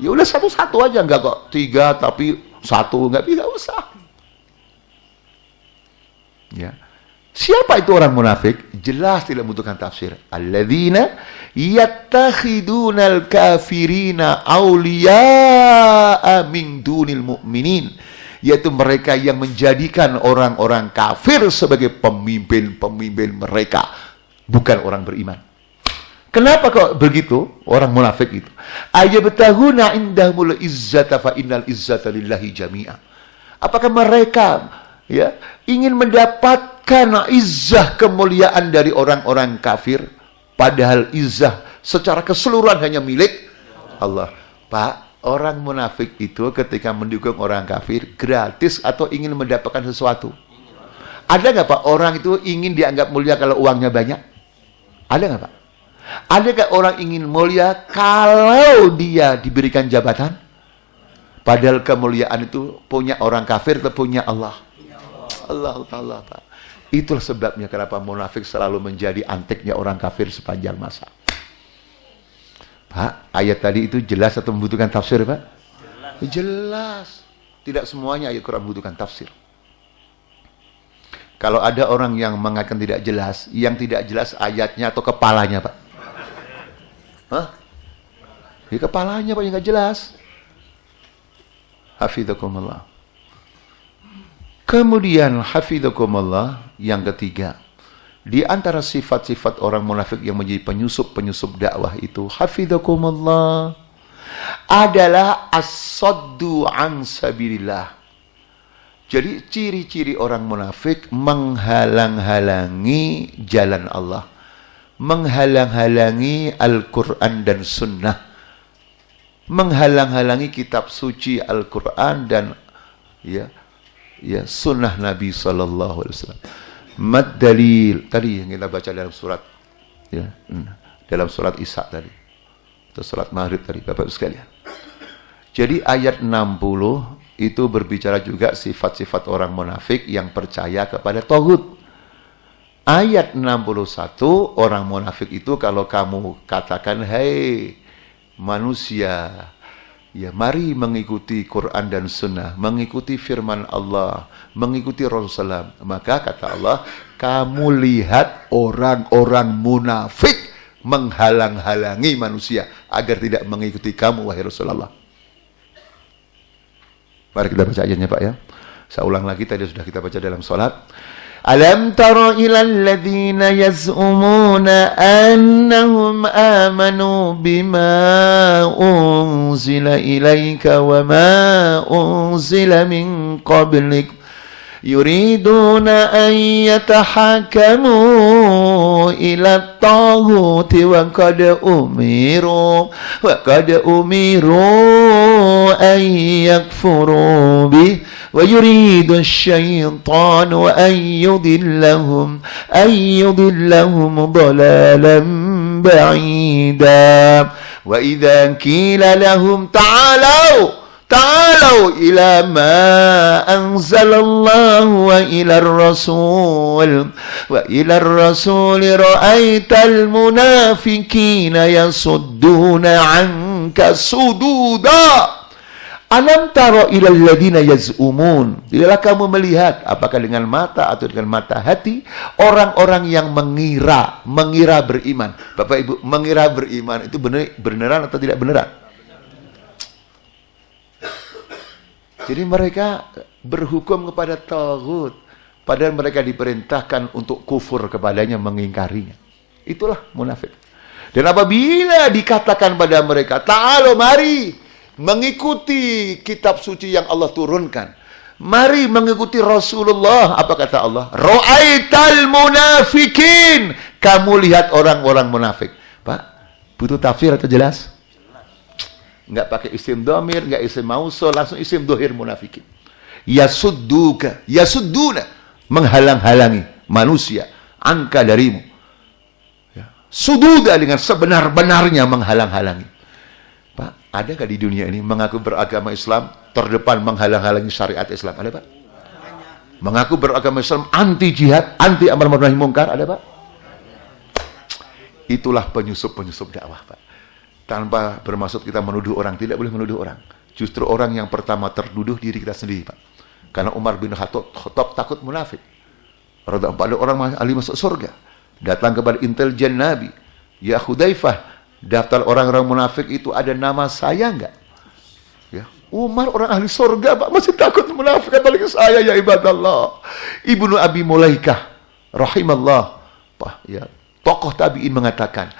Ya udah satu-satu aja, enggak kok 3 tapi 1, enggak usah. Ya. Siapa itu orang munafik? Jelas tidak membutuhkan tafsir. Alladzina yattakhidunal kafirina awliya'a min dunil mu'minin. Yaitu mereka yang menjadikan orang-orang kafir sebagai pemimpin-pemimpin mereka, bukan orang beriman. Kenapa kok begitu orang munafik itu? Ayabtahuna indahumul izzata fa innal izzata lillahi jami'a. Apakah mereka ya ingin mendapatkan izzah kemuliaan dari orang-orang kafir, padahal izzah secara keseluruhan hanya milik Allah? Pak, orang munafik itu ketika mendukung orang kafir gratis atau ingin mendapatkan sesuatu? Ada nggak Pak orang itu ingin dianggap mulia kalau uangnya banyak? Ada nggak Pak? Ada nggak orang ingin mulia kalau dia diberikan jabatan? Padahal kemuliaan itu punya orang kafir atau punya Allah? Allah Ta'ala Pak. Itulah sebabnya kenapa munafik selalu menjadi antiknya orang kafir sepanjang masa. Pak, ayat tadi itu jelas atau membutuhkan tafsir, Pak? Jelas. Tidak semuanya ayat Quran membutuhkan tafsir. Kalau ada orang yang mengatakan tidak jelas, yang tidak jelas ayatnya atau kepalanya, Pak? Hah? Di kepalanya, Pak, yang nggak jelas. Hafidzakumullah. Kemudian hafidzakumullah yang ketiga, di antara sifat-sifat orang munafik yang menjadi penyusup-penyusup dakwah itu, hafidzakumullah, adalah as-saddu an sabilillah. Jadi ciri-ciri orang munafik menghalang-halangi jalan Allah, menghalang-halangi Al-Quran dan Sunnah, menghalang-halangi kitab suci Al-Quran dan Sunnah Nabi Sallallahu Alaihi Wasallam. Mad dalil tadi yang kita baca dalam surat dalam surat Isra tadi atau surat Maghrib tadi, Bapak sekalian. Jadi ayat 60 itu berbicara juga sifat-sifat orang munafik yang percaya kepada Taghut. Ayat 61, orang munafik itu kalau kamu katakan, "Hai manusia, ya mari mengikuti Quran dan Sunnah, mengikuti firman Allah, mengikuti Rasulullah." Maka kata Allah, kamu lihat orang-orang munafik menghalang-halangi manusia agar tidak mengikuti kamu, wahai Rasulullah. Mari kita baca ayatnya, Pak, ya. Saya ulang lagi, tadi sudah kita baca dalam salat. Alam tara ilal ladzina yaz'umuna annahum amanu bima unzila ilaika wa ma unzila min qablik yuriduna an yatahakamu ila at-taghuti wa qad umiru an yakfuru bih wa yuridu asy-syaitanu an yudillahum dhalalan ba'ida wa idza qila lahum تعالوا إلى ما أنزل الله وإلى الرسول رأيت المنافقين يصدون عنك صدودا. Alam taro ilal ladina yaz'umun. Tidaklah kamu melihat, apakah dengan mata atau dengan mata hati, orang-orang yang mengira beriman. Bapak Ibu, mengira beriman itu beneran atau tidak beneran? Jadi mereka berhukum kepada Taghut, padahal mereka diperintahkan untuk kufur kepadanya, mengingkarinya. Itulah munafik. Dan apabila dikatakan pada mereka, "Ta'alu, mari mengikuti kitab suci yang Allah turunkan, mari mengikuti Rasulullah," apa kata Allah? "Ra'aital munafikin." Kamu lihat orang-orang munafik. Pak, butuh tafsir atau jelas? Enggak pakai isim dhamir, enggak isim mausul, langsung isim dhohir munafikin. Yasudduna, menghalang-halangi manusia, angka darimu. Sududa, dengan sebenar-benarnya menghalang-halangi. Pak, adakah di dunia ini mengaku beragama Islam terdepan menghalang-halangi syariat Islam? Ada, Pak? Mengaku beragama Islam anti jihad, anti amar ma'ruf nahi munkar, ada, Pak? Itulah penyusup-penyusup dakwah, Pak. Tanpa bermaksud kita menuduh orang, tidak boleh menuduh orang. Justru orang yang pertama tertuduh diri kita sendiri, Pak. Karena Umar bin Khattab takut munafik. Pada orang ahli masuk surga. Datang kepada intelijen Nabi, "Ya Hudzaifah, daftar orang-orang munafik itu ada nama saya enggak?" Ya, Umar orang ahli surga, Pak, masih takut munafik, apalagi saya, ya ibadallah. Ibnu Abi Mulaikah rahimallah, Pak, ya, tokoh tabi'in mengatakan,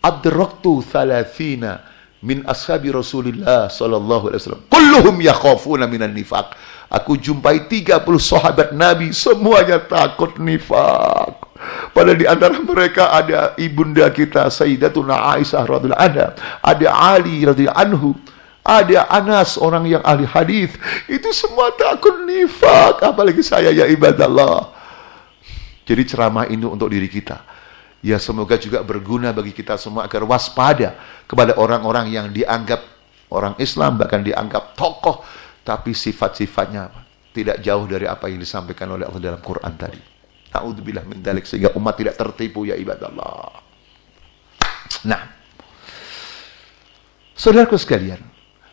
"Adraktu 30 min ashabi Rasulillah sallallahu alaihi wasallam. Kulluhum yakhafuna minan nifaq." Aku jumpai 30 sahabat Nabi, semuanya takut nifak. Padahal di antara mereka ada ibunda kita Sayyidatuna Aisyah radhiyallahu anha, ada Ali radhiyallahu anhu, ada Anas orang yang ahli hadis. Itu semua takut nifak, apalagi saya, ya ibadallah. Jadi ceramah ini untuk diri kita. Ya, semoga juga berguna bagi kita semua agar waspada kepada orang-orang yang dianggap orang Islam, bahkan dianggap tokoh, tapi sifat-sifatnya tidak jauh dari apa yang disampaikan oleh Allah dalam Quran tadi. Na'udzubillah min dzalik, sehingga umat tidak tertipu, ya ibadallah. Nah, saudaraku sekalian,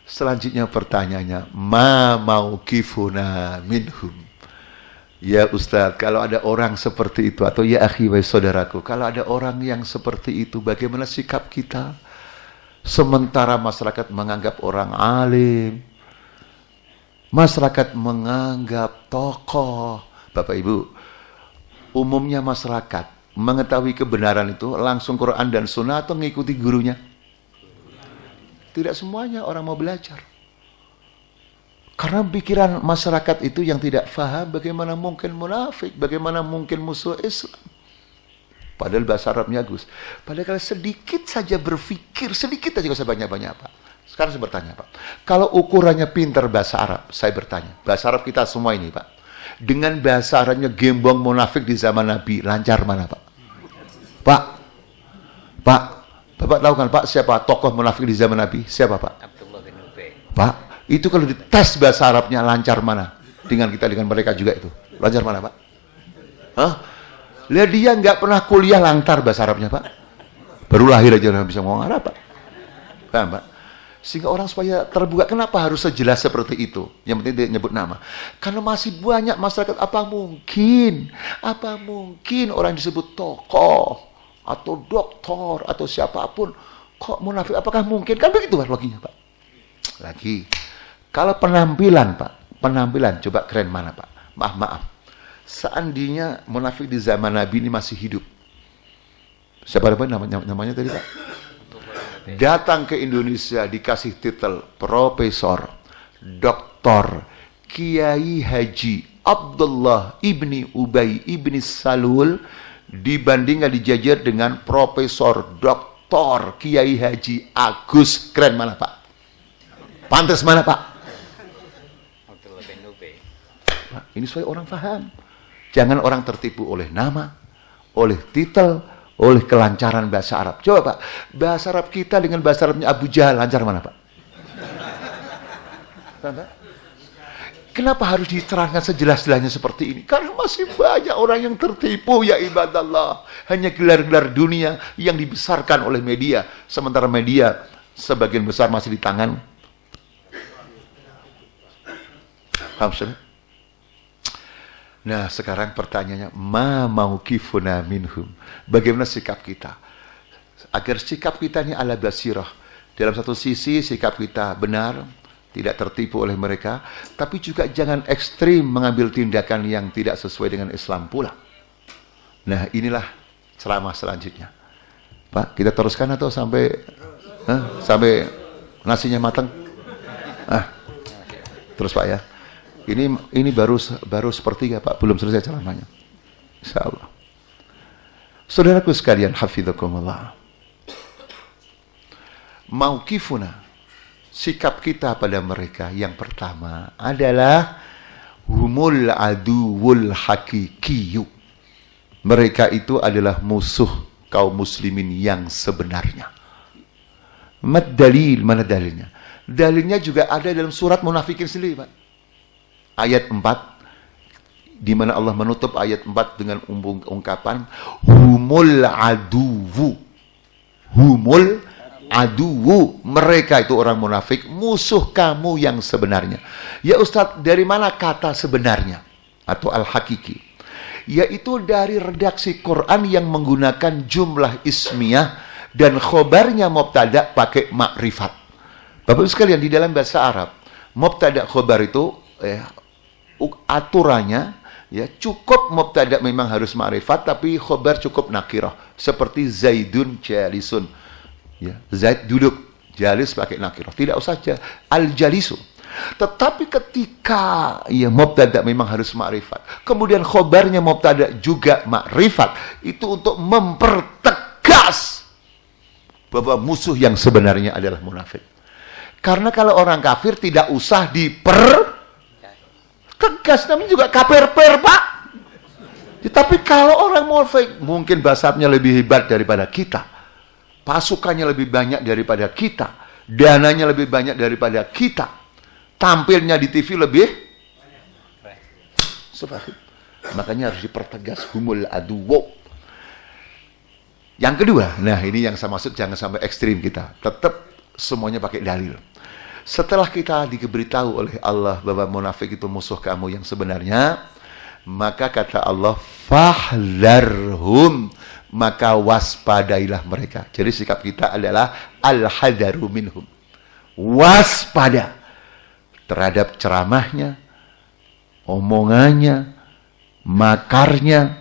selanjutnya pertanyaannya, ma mauqifuna minhum? Ya Ustaz, kalau ada orang seperti itu, atau ya akhi wa saudaraku, kalau ada orang yang seperti itu, bagaimana sikap kita? Sementara masyarakat menganggap orang alim, masyarakat menganggap tokoh. Bapak Ibu, umumnya masyarakat mengetahui kebenaran itu langsung Quran dan Sunnah atau mengikuti gurunya? Tidak semuanya orang mau belajar. Karena pikiran masyarakat itu yang tidak faham bagaimana mungkin munafik, bagaimana mungkin musuh Islam. Padahal bahasa Arabnya Gus. Padahal kalau sedikit saja berpikir, sedikit saja, gak usah banyak-banyak Pak. Sekarang saya bertanya Pak, kalau ukurannya pintar bahasa Arab, saya bertanya, bahasa Arab kita semua ini Pak, dengan bahasa Arabnya gembong munafik di zaman Nabi, lancar mana Pak? Pak, Bapak tahu kan Pak siapa tokoh munafik di zaman Nabi? Siapa Pak? Abdullah bin Ubay. Pak, itu kalau dites bahasa Arabnya lancar mana? Dengan mereka juga itu. Lancar mana Pak? Hah? Lihat dia nggak pernah kuliah lancar bahasa Arabnya Pak. Baru lahir aja udah bisa ngomong Arab Pak. Paham Pak? Sehingga orang supaya terbuka, kenapa harus sejelas seperti itu? Yang penting dia nyebut nama. Karena masih banyak masyarakat, apa mungkin orang disebut tokoh atau doktor atau siapapun kok munafik? Apakah mungkin? Kan begitu Pak logikanya Pak. Lagi, kalau penampilan Pak, coba keren mana Pak? Maaf. Seandainya munafik di zaman Nabi ini masih hidup, siapa namanya tadi Pak? Datang ke Indonesia dikasih titel Profesor, Doktor, Kiai Haji Abdullah ibni Ubay ibni Salul, dibandingkan dijajar dengan Profesor, Doktor, Kiai Haji Agus, keren mana Pak? Pantas mana Pak? Abdullah bin Ubay. Pak, ini supaya orang paham. Jangan orang tertipu oleh nama, oleh titel, oleh kelancaran bahasa Arab. Coba Pak, bahasa Arab kita dengan bahasa Arabnya Abu Jahal lancar mana Pak? Kenapa harus diterangkan sejelas-jelasnya seperti ini? Karena masih banyak orang yang tertipu ya ibadallah. Hanya gelar-gelar dunia yang dibesarkan oleh media. Sementara media sebagian besar masih di tangan. Nah sekarang pertanyaannya, ma mauqifuna minhum, bagaimana sikap kita agar sikap kita ini ala basirah. Dalam satu sisi sikap kita benar, tidak tertipu oleh mereka, tapi juga jangan ekstrim mengambil tindakan yang tidak sesuai dengan Islam pula. Nah inilah ceramah selanjutnya Pak, kita teruskan atau sampai nasinya matang? Terus Pak ya. Ini baru sepertiga Pak, belum selesai ceramahnya. Insyaallah. Saudaraku sekalian, hafizakumullah. Mauqifuna, sikap kita pada mereka yang pertama adalah humul aduwul hakikiyu. Mereka itu adalah musuh kaum muslimin yang sebenarnya. Mad dalil, mana dalilnya? Dalilnya juga ada dalam surat munafikin sendiri Pak. Ayat 4, di mana Allah menutup ayat 4 dengan ungkapan humul aduwu, mereka itu orang munafik, musuh kamu yang sebenarnya. Ya Ustadz, dari mana kata sebenarnya atau al-hakiki? Yaitu dari redaksi Quran yang menggunakan jumlah ismiyah dan khobarnya mubtada pakai makrifat. Bapak sekalian, di dalam bahasa Arab mubtada khobar itu aturannya ya cukup mubtada memang harus ma'rifat, tapi khobar cukup nakirah, seperti Zaidun jalisun ya, Zaid duduk, jalis pakai nakirah, tidak usah al-jalisu. Tetapi ketika ya mubtada memang harus ma'rifat, kemudian khobarnya mubtada juga ma'rifat, itu untuk mempertegas bahwa musuh yang sebenarnya adalah munafik. Karena kalau orang kafir tidak usah tegas, namanya juga kaper-per Pak. Tapi kalau orang munafik, mungkin bahasanya lebih hebat daripada kita, pasukannya lebih banyak daripada kita, dananya lebih banyak daripada kita, tampilnya di TV lebih seperti. Makanya harus dipertegas humul aduwo. Yang kedua, nah ini yang saya maksud, jangan sampai ekstrim kita, tetap semuanya pakai dalil. Setelah kita diberitahu oleh Allah bahwa munafik itu musuh kamu yang sebenarnya, maka kata Allah, fahdharhum, maka waspadailah mereka. Jadi sikap kita adalah al-hadaru minhum, waspada terhadap ceramahnya, omongannya, makarnya,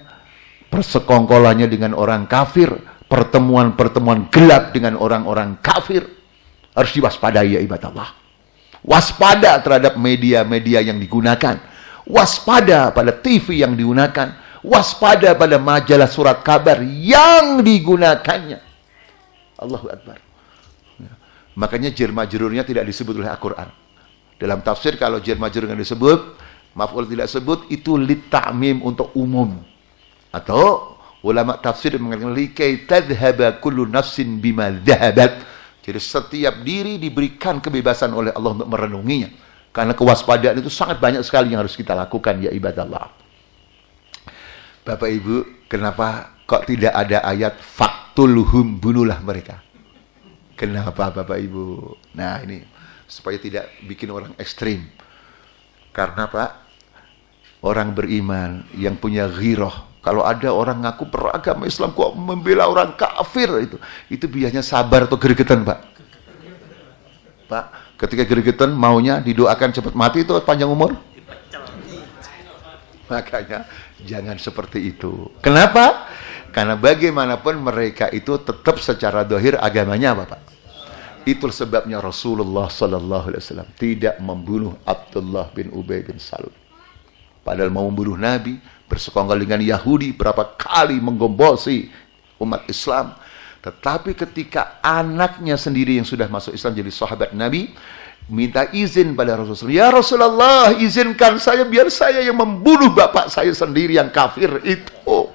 persekongkolannya dengan orang kafir, pertemuan-pertemuan gelap dengan orang-orang kafir. Harus diwaspadai ya ibadah Allah. Waspada terhadap media-media yang digunakan. Waspada pada TV yang digunakan. Waspada pada majalah surat kabar yang digunakannya. Allahu Akbar. Makanya jar-majrurnya tidak disebut oleh Al-Quran. Dalam tafsir kalau jar-majrurnya disebut, maf'ul tidak sebut, itu lit-ta'mim untuk umum. Atau ulama tafsir mengatakan likai tadhhaba kullu nafsin bima dhahabat. Jadi setiap diri diberikan kebebasan oleh Allah untuk merenunginya. Karena kewaspadaan itu sangat banyak sekali yang harus kita lakukan ya ibadallah. Bapak Ibu, kenapa kok tidak ada ayat faktulhum, bunuhlah mereka? Kenapa Bapak Ibu? Nah ini supaya tidak bikin orang ekstrim. Karena Pak, orang beriman yang punya ghirah, kalau ada orang ngaku beragama Islam kok membela orang kafir, itu biasanya sabar atau gregetan Pak. Pak, ketika gregetan maunya didoakan cepat mati itu panjang umur. Makanya jangan seperti itu. Kenapa? Karena bagaimanapun mereka itu tetap secara zahir agamanya apa Pak? Itu sebabnya Rasulullah Sallallahu Alaihi Wasallam tidak membunuh Abdullah bin Ubay bin Salul. Padahal mau membunuh Nabi, bersekongkol dengan Yahudi, berapa kali menggombosi umat Islam. Tetapi ketika anaknya sendiri yang sudah masuk Islam jadi sahabat Nabi, minta izin pada Rasulullah. Ya Rasulullah, izinkan saya biar saya yang membunuh bapak saya sendiri yang kafir itu.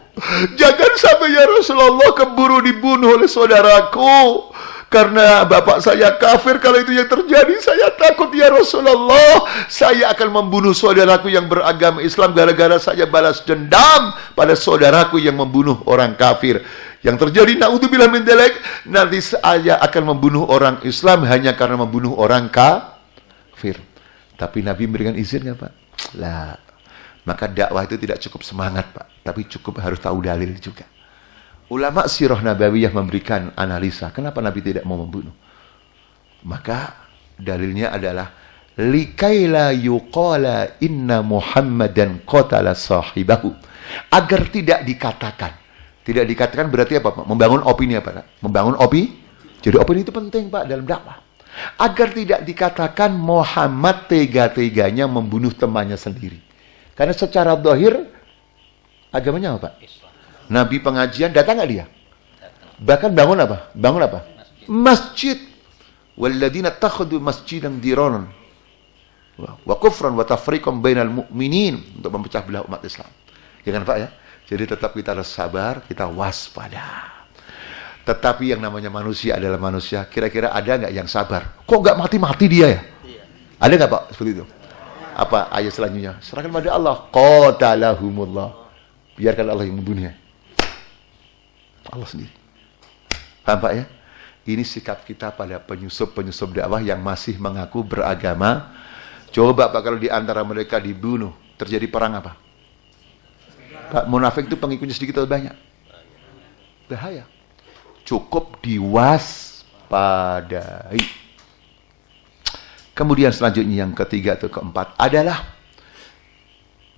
Jangan sampai ya Rasulullah keburu dibunuh oleh saudaraku. Karena bapak saya kafir, kalau itu yang terjadi saya takut ya Rasulullah. Saya akan membunuh saudaraku yang beragama Islam gara-gara saya balas dendam pada saudaraku yang membunuh orang kafir. Yang terjadi naudzubillah min dzalik, nanti saya akan membunuh orang Islam hanya karena membunuh orang kafir. Tapi Nabi memberikan izin nggak Pak? Lah, maka dakwah itu tidak cukup semangat Pak, tapi cukup harus tahu dalil juga. Ulama sirah nabawiyah memberikan analisa kenapa Nabi tidak mau membunuh. Maka dalilnya adalah likaila yuqala inna Muhammadan qatala sahibahu. Agar tidak dikatakan. Tidak dikatakan berarti apa Pak? Membangun opini apa Pak? Membangun opini. Jadi opini itu penting Pak dalam dakwah. Agar tidak dikatakan Muhammad tega-teganya membunuh temannya sendiri. Karena secara zahir agamanya apa Pak? Nabi pengajian datang nggak dia? Bahkan bangun apa? Bangun apa? Masjid. Walladzina takhadu masjidan diraran wa kufran wa tafriqan bainal mu'minin, untuk memecah belah umat Islam. Ya kan Pak ya? Jadi tetap kita harus sabar, kita waspada. Tetapi yang namanya manusia adalah manusia. Kira-kira ada nggak yang sabar? Kok nggak mati-mati dia ya? Ada nggak Pak seperti itu? Apa ayat selanjutnya? Serahkan pada Allah. Qatalahumullah. Biarkan Allah yang membunuhnya. Allah sendiri. Paham Pak ya? Ini sikap kita pada penyusup-penyusup dakwah yang masih mengaku beragama. Coba Pak kalau di antara mereka dibunuh, terjadi perang apa? Pak, munafik itu pengikutnya sedikit atau banyak? Bahaya. Cukup diwaspadai. Kemudian selanjutnya yang ketiga atau keempat adalah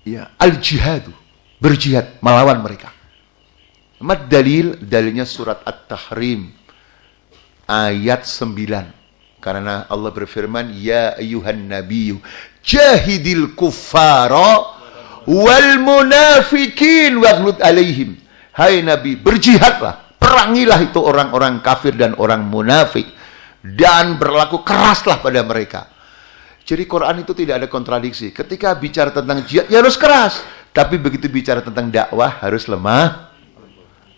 ya al-jihadu, berjihad melawan mereka. Mad dalil, dalilnya surat At-Tahrim ayat 9. Karena Allah berfirman, ya ayyuhan nabiyyu jahidil kuffara wal munafikin waghlud alaihim. Hai Nabi, berjihadlah, perangilah itu orang-orang kafir dan orang munafik, dan berlaku keraslah pada mereka. Jadi Quran itu tidak ada kontradiksi. Ketika bicara tentang jihad, ya harus keras. Tapi begitu bicara tentang dakwah, harus lemah.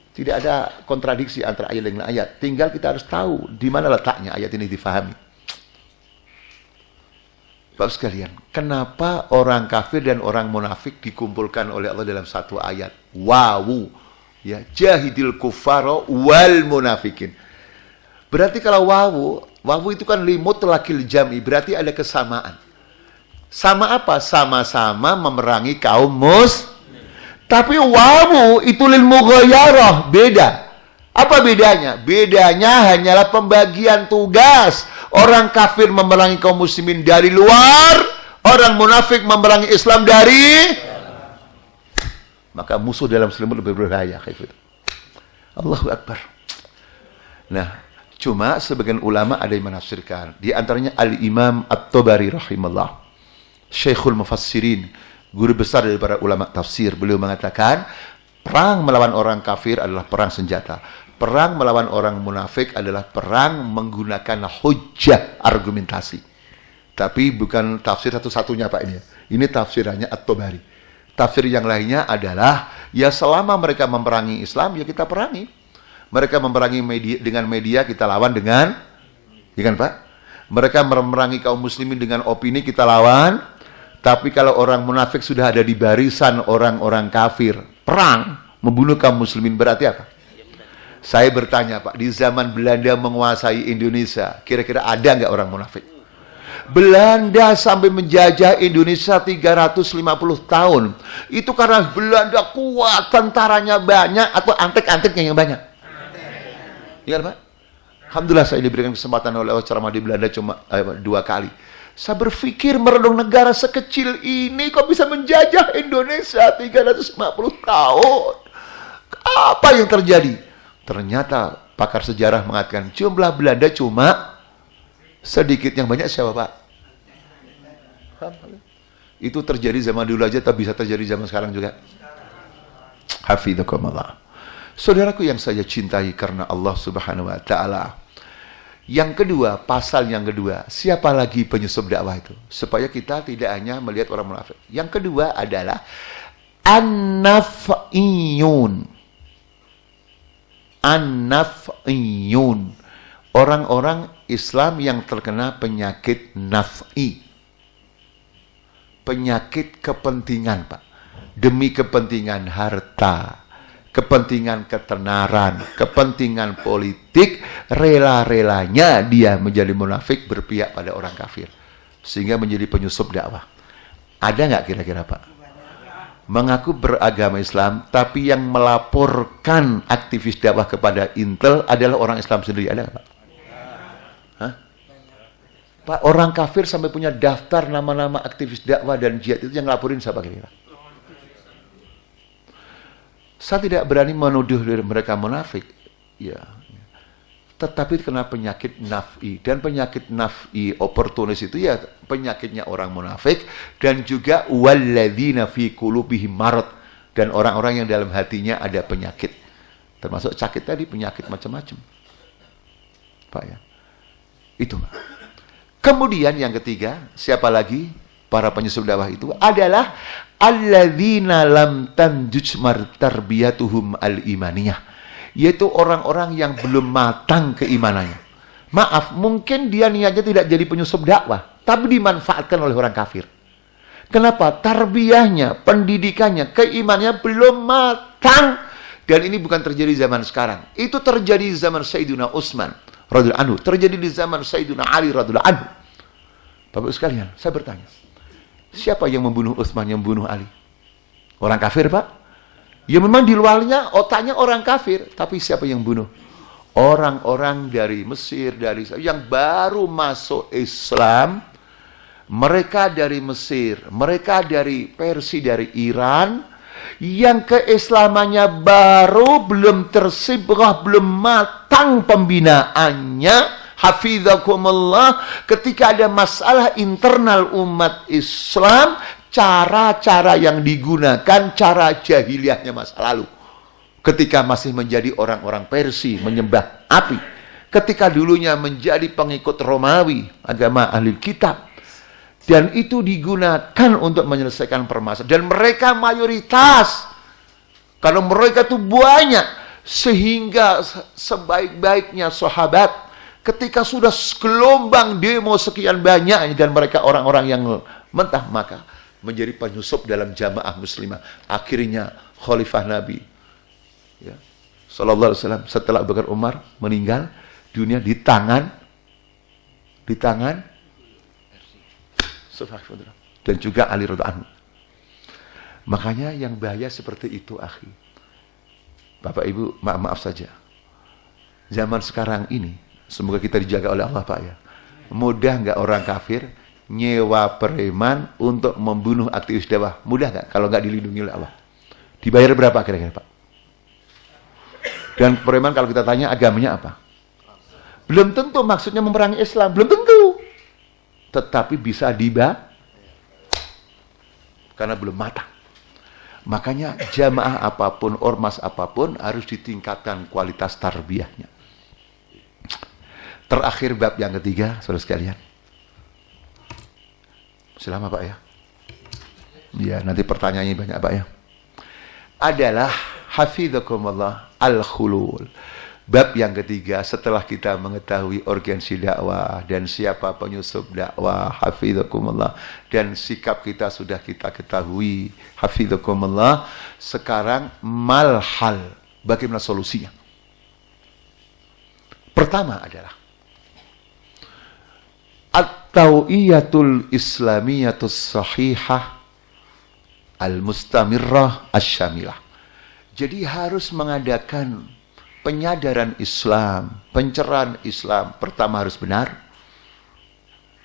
Tidak ada kontradiksi antara ayat dengan ayat. Tinggal kita harus tahu di mana letaknya ayat ini difahami. Bapak sekalian, kenapa orang kafir dan orang munafik dikumpulkan oleh Allah dalam satu ayat? Wawu, ya, jahidil kuffara wal munafikin. Berarti kalau wawu itu kan limutlaqil jam'i, berarti ada kesamaan. Sama apa? Sama-sama memerangi kaum Tapi wawu itu lil mughayarah, beda. Apa bedanya? Bedanya hanyalah pembagian tugas. Orang kafir memerangi kaum muslimin dari luar, orang munafik memerangi Islam dari. Maka musuh dalam selimut lebih berbahaya. Allahu Akbar. Nah, Cuma sebagian ulama ada yang menafsirkan. Di antaranya Al-Imam At-Tabari rahimahullah, Syekhul Mufassirin, guru besar dari para ulama tafsir. Beliau mengatakan, perang melawan orang kafir adalah perang senjata. Perang melawan orang munafik adalah perang menggunakan hujjah, argumentasi. Tapi bukan tafsir satu-satunya Pak ini. Ini tafsirannya At-Tabari. Tafsir yang lainnya adalah, ya selama mereka memerangi Islam, ya kita perangi. Mereka memerangi media, dengan media, kita lawan dengan, ya kan Pak? Mereka memerangi kaum muslimin dengan opini, kita lawan. Tapi kalau orang munafik sudah ada di barisan orang-orang kafir, perang, membunuh kaum muslimin, berarti apa? Saya bertanya Pak, di zaman Belanda menguasai Indonesia, kira-kira ada nggak orang munafik? Belanda sampai menjajah Indonesia 350 tahun. Itu karena Belanda kuat, tentaranya banyak, atau antek-anteknya yang banyak? Iya Pak? Alhamdulillah saya diberikan kesempatan oleh ceramah di Belanda cuma 2 kali. Saya berpikir merenung negara sekecil ini kok bisa menjajah Indonesia 350 tahun. Apa yang terjadi? Ternyata pakar sejarah mengatakan jumlah Belanda cuma sedikit, yang banyak siapa Pak? Itu terjadi zaman dulu aja, tapi bisa terjadi zaman sekarang juga. Hafidzakumullah. Saudaraku yang saya cintai karena Allah Subhanahu wa taala. Yang kedua, pasal yang kedua, siapa lagi penyusup dakwah itu? Supaya kita tidak hanya melihat orang munafik. Yang kedua adalah an-naf'iyun. An-naf'iyun. Orang-orang Islam yang terkena penyakit naf'i. Penyakit kepentingan, Pak. Demi kepentingan harta, kepentingan ketenaran, kepentingan politik, rela-relanya dia menjadi munafik, berpihak pada orang kafir, sehingga menjadi penyusup dakwah. Ada nggak kira-kira Pak? Mengaku beragama Islam, tapi yang melaporkan aktivis dakwah kepada Intel adalah orang Islam sendiri. Ada nggak Pak? Hah? Pak, orang kafir sampai punya daftar nama-nama aktivis dakwah dan jihad, itu yang laporin siapa kira-kira? Saya tidak berani menuduh mereka munafik, ya. Tetapi kena penyakit naf'i, dan penyakit naf'i oportunis itu ya penyakitnya orang munafik, dan juga walladzina fi qulubihim marad, dan orang-orang yang dalam hatinya ada penyakit, termasuk sakit tadi, penyakit macam-macam, Pak ya. Itu. Kemudian yang ketiga, siapa lagi para penyusup dakwah itu adalah alladzina lam tanjuj tarbiyatuhum al-imaniyah, yaitu orang-orang yang belum matang keimanannya. Maaf, mungkin dia niatnya tidak jadi penyusup dakwah, tapi dimanfaatkan oleh orang kafir. Kenapa? Tarbiyahnya, pendidikannya, keimanannya belum matang. Dan ini bukan terjadi zaman sekarang. Itu terjadi di zaman Sayyidina Utsman radhiyallahu anhu, terjadi di zaman Sayyidina Ali radhiyallahu anhu. Bapak sekalian, saya bertanya, siapa yang membunuh Utsman, yang membunuh Ali? Orang kafir, Pak? Ya memang di luarnya, otaknya orang kafir. Tapi siapa yang bunuh? Orang-orang dari Mesir, dari yang baru masuk Islam. Mereka dari Mesir, mereka dari Persia, dari Iran. Yang keislamannya baru, belum tersibrah, belum matang pembinaannya. Hafidzakumullah, ketika ada masalah internal umat Islam, cara-cara yang digunakan, cara jahiliyahnya masa lalu. Ketika masih menjadi orang-orang Persia, menyembah api. Ketika dulunya menjadi pengikut Romawi, agama ahli kitab. Dan itu digunakan untuk menyelesaikan permasalahan. Dan mereka mayoritas. Karena mereka itu banyak. Sehingga sebaik-baiknya sahabat, ketika sudah gelombang demo sekian banyak dan mereka orang-orang yang mentah, maka menjadi penyusup dalam jamaah muslimah. Akhirnya Khalifah Nabi, ya, Sallallahu Alaihi Wasallam, setelah Abu Bakar Umar meninggal dunia di tangan dan juga Ali radhiyallahu anhu. Makanya yang bahaya seperti itu, akhi. Bapak Ibu, maaf saja. Zaman sekarang ini, semoga kita dijaga oleh Allah, Pak ya. Mudah nggak orang kafir nyewa preman untuk membunuh aktivis dakwah? Mudah nggak kalau nggak dilindungi oleh Allah? Dibayar berapa kira-kira, Pak? Dan preman kalau kita tanya agamanya apa? Belum tentu maksudnya memerangi Islam, belum tentu. Tetapi bisa karena belum matang. Makanya jamaah apapun, ormas apapun harus ditingkatkan kualitas tarbiyahnya. Terakhir bab yang ketiga, saudara sekalian. Selama Pak ya. Ya, nanti pertanyaannya banyak Pak ya. Adalah hafidzakumullah al-khulul. Bab yang ketiga setelah kita mengetahui urgensi dakwah dan siapa penyusup dakwah, hafidzakumullah, dan sikap kita sudah kita ketahui, hafidzakumullah. Sekarang malhal, bagaimana solusinya? Pertama adalah at-tawiyatul islamiyatus sahihah al-mustamirrah asyamilah. Jadi harus mengadakan penyadaran Islam, pencerahan Islam. Pertama harus benar.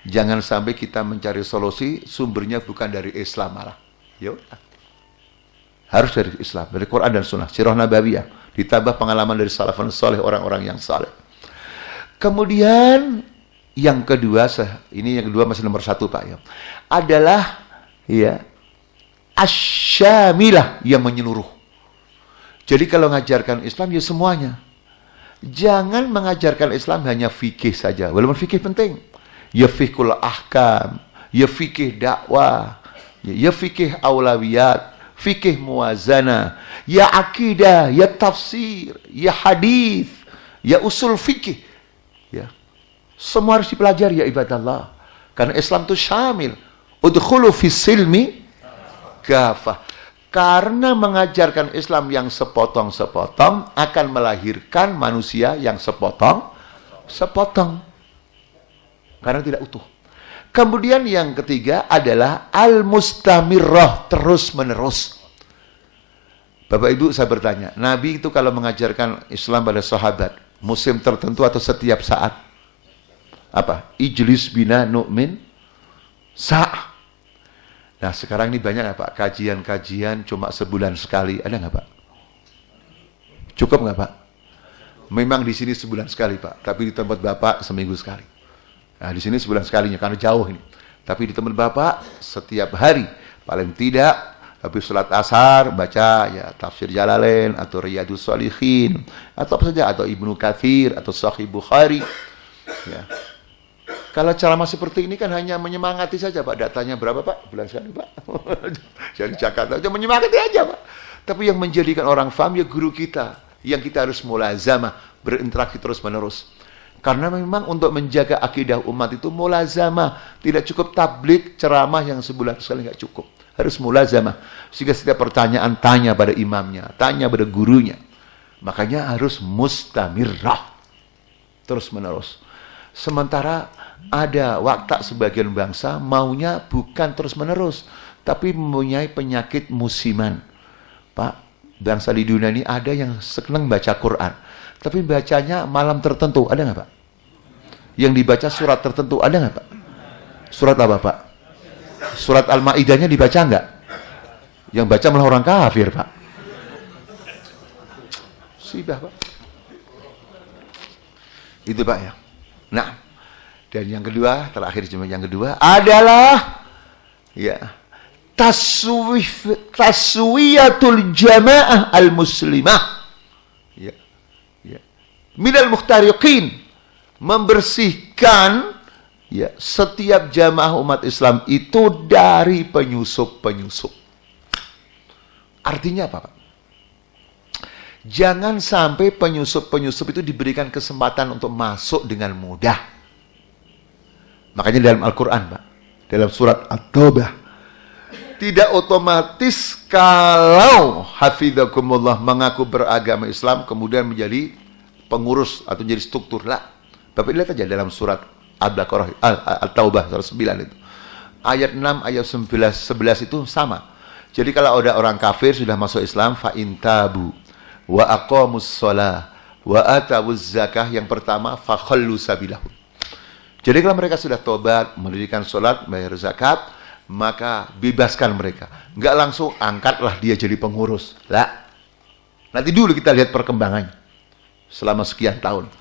Jangan sampai kita mencari solusi sumbernya bukan dari Islam malah. Ya udah. Harus dari Islam, dari Quran dan Sunnah, sirah nabawiyah, ditambah pengalaman dari salafun saleh, orang-orang yang saleh. Kemudian yang kedua, ini yang kedua masih nomor 1 Pak ya, adalah ya asyamilah, yang menyeluruh. Jadi kalau mengajarkan Islam ya semuanya. Jangan mengajarkan Islam hanya fikih saja. Walaupun fikih penting. Ya fikul ahkam, ya fikih dakwah, ya fikih aulawiyat, fikih muwazana, ya akidah, ya tafsir, ya hadis, ya usul fikih. Ya. Semua harus dipelajari ya ibadallah. Karena Islam itu syamil. Udkhulu fis silmi kafah. Karena mengajarkan Islam yang sepotong-sepotong akan melahirkan manusia yang sepotong-sepotong. Karena tidak utuh. Kemudian yang ketiga adalah al-mustamirrah, terus-menerus. Bapak Ibu saya bertanya, Nabi itu kalau mengajarkan Islam pada sahabat, musim tertentu atau setiap saat? Apa? Ijlis bina nu'min sa'ah. Nah sekarang ini banyak nggak Pak? Kajian-kajian cuma sebulan sekali. Ada nggak Pak? Cukup nggak Pak? Memang di sini sebulan sekali Pak. Tapi di tempat Bapak seminggu sekali. Nah di sini sebulan sekalinya karena jauh ini. Tapi di tempat Bapak setiap hari. Paling tidak habis sholat asar baca ya tafsir Jalalain atau Riyadus Shalihin. Atau apa saja. Atau Ibnu Katsir atau Sahih Bukhari. Ya. Kalau ceramah seperti ini kan hanya menyemangati saja Pak. Datanya berapa Pak? Bulan sekali Pak. Jadi Jakarta aja menyemangati aja Pak. Tapi yang menjadikan orang faham ya guru kita. Yang kita harus mulazamah, berinteraksi terus menerus. Karena memang untuk menjaga akidah umat itu mulazamah. Tidak cukup tabligh ceramah yang sebulan sekali nggak cukup. Harus mulazamah. Sehingga setiap pertanyaan tanya pada imamnya, tanya pada gurunya. Makanya harus mustamirrah. Terus menerus. Sementara ada watak sebagian bangsa maunya bukan terus-menerus, tapi mempunyai penyakit musiman. Pak, bangsa di dunia ini ada yang senang baca Quran, tapi bacanya malam tertentu, ada nggak Pak? Yang dibaca surat tertentu, ada nggak Pak? Surat apa Pak? Surat Al-Ma'idahnya dibaca nggak? Yang baca malah orang kafir Pak. Sibah Pak. Itu Pak ya. Nah, dan yang kedua, terakhir cuma yang kedua adalah ya taswiyatul jamaah al-muslimah. Ya. Ya. Minal muhtariqin, membersihkan ya setiap jamaah umat Islam itu dari penyusup-penyusup. Artinya apa, Pak? Jangan sampai penyusup-penyusup itu diberikan kesempatan untuk masuk dengan mudah. Makanya dalam Al-Quran, Pak, dalam surat At-Taubah, tidak otomatis kalau hafidzakumullah mengaku beragama Islam kemudian menjadi pengurus atau menjadi struktur. Lah, Bapak lihat aja dalam surat Al-Baqarah, At-Taubah surat 9 itu. Ayat 6, ayat 11 itu sama. Jadi kalau ada orang kafir sudah masuk Islam, fa intabu wa aqamus shalah wa atawuz zakah, yang pertama fa khallu sabilahum. Jadi kalau mereka sudah tobat, mendirikan sholat, bayar zakat, maka bebaskan mereka. Enggak langsung angkatlah dia jadi pengurus. Lah. Nanti dulu kita lihat perkembangannya. Selama sekian tahun.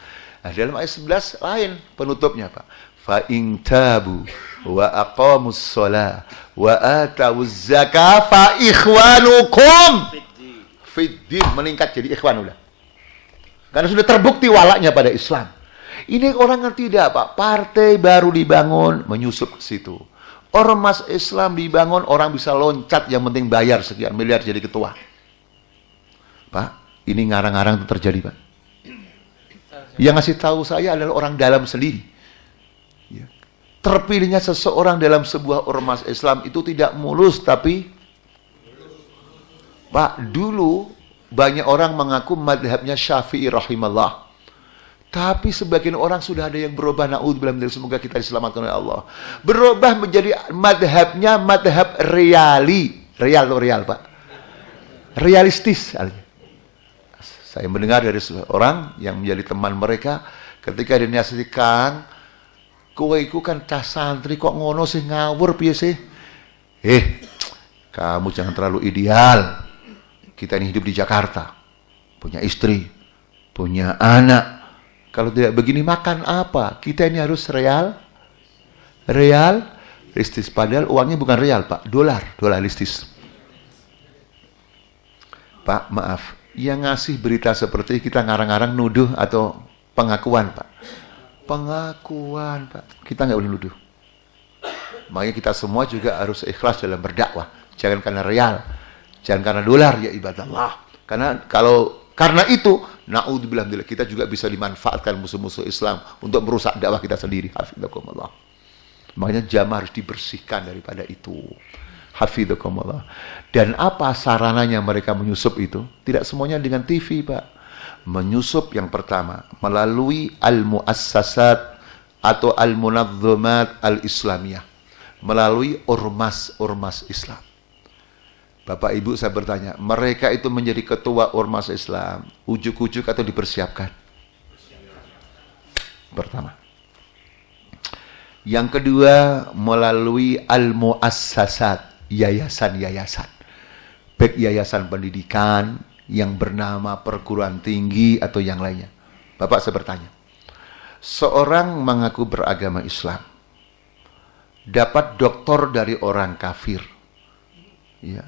Nah, dalam ayat 11 lain penutupnya, Pak. Fa in tabu wa aqamus shalah wa atawuz zakah fa ikhwanukum fiddin, meningkat jadi ikhwan udah. Karena sudah terbukti walaknya pada Islam. Ini orang ngerti tidak, Pak? Partai baru dibangun, menyusup ke situ. Ormas Islam dibangun, orang bisa loncat, yang penting bayar sekian miliar jadi ketua. Pak, ini ngarang-ngarang itu terjadi, Pak. Yang ngasih tahu saya adalah orang dalam sendiri. Ya. Terpilihnya seseorang dalam sebuah ormas Islam itu tidak mulus, tapi Pak, dulu banyak orang mengaku madhabnya Syafi'i rahimallah. Tapi sebagian orang sudah ada yang berubah, na'udzubillah, semoga kita diselamatkan oleh Allah. Berubah menjadi madhabnya madhab real, Pak. Realistis. Saya mendengar dari seorang yang menjadi teman mereka, ketika dia nasihati, Kang, kowe iku kan cah santri kok ngono sih, ngawur piye sih? Kamu jangan terlalu ideal. Kita ini hidup di Jakarta, punya istri, punya anak. Kalau tidak begini makan apa? Kita ini harus realistis. Padahal uangnya bukan real, Pak, dolaristis. Pak, maaf, yang ngasih berita seperti kita ngarang-ngarang nuduh atau pengakuan, Pak? Pengakuan, Pak. Kita nggak boleh nuduh. Makanya kita semua juga harus ikhlas dalam berdakwah. Jangan karena real, jangan karena dolar, ya ibadallah. Karena itu, na'udzubillah, kita juga bisa dimanfaatkan musuh-musuh Islam untuk merusak dakwah kita sendiri. Hafizakumullah. Makanya jamaah harus dibersihkan daripada itu. Hafizakumullah. Dan apa sarananya mereka menyusup itu? Tidak semuanya dengan TV, Pak. Menyusup yang pertama melalui al-muassasat atau al-munazzamat al-islamiyah. Melalui ormas-ormas Islam. Bapak Ibu, saya bertanya, mereka itu menjadi ketua ormas Islam, ujuk-ujuk atau dipersiapkan? Pertama. Yang kedua, melalui al-muassasat, yayasan-yayasan. Baik yayasan pendidikan yang bernama perguruan tinggi atau yang lainnya. Bapak, saya bertanya, seorang mengaku beragama Islam, dapat doktor dari orang kafir, ya,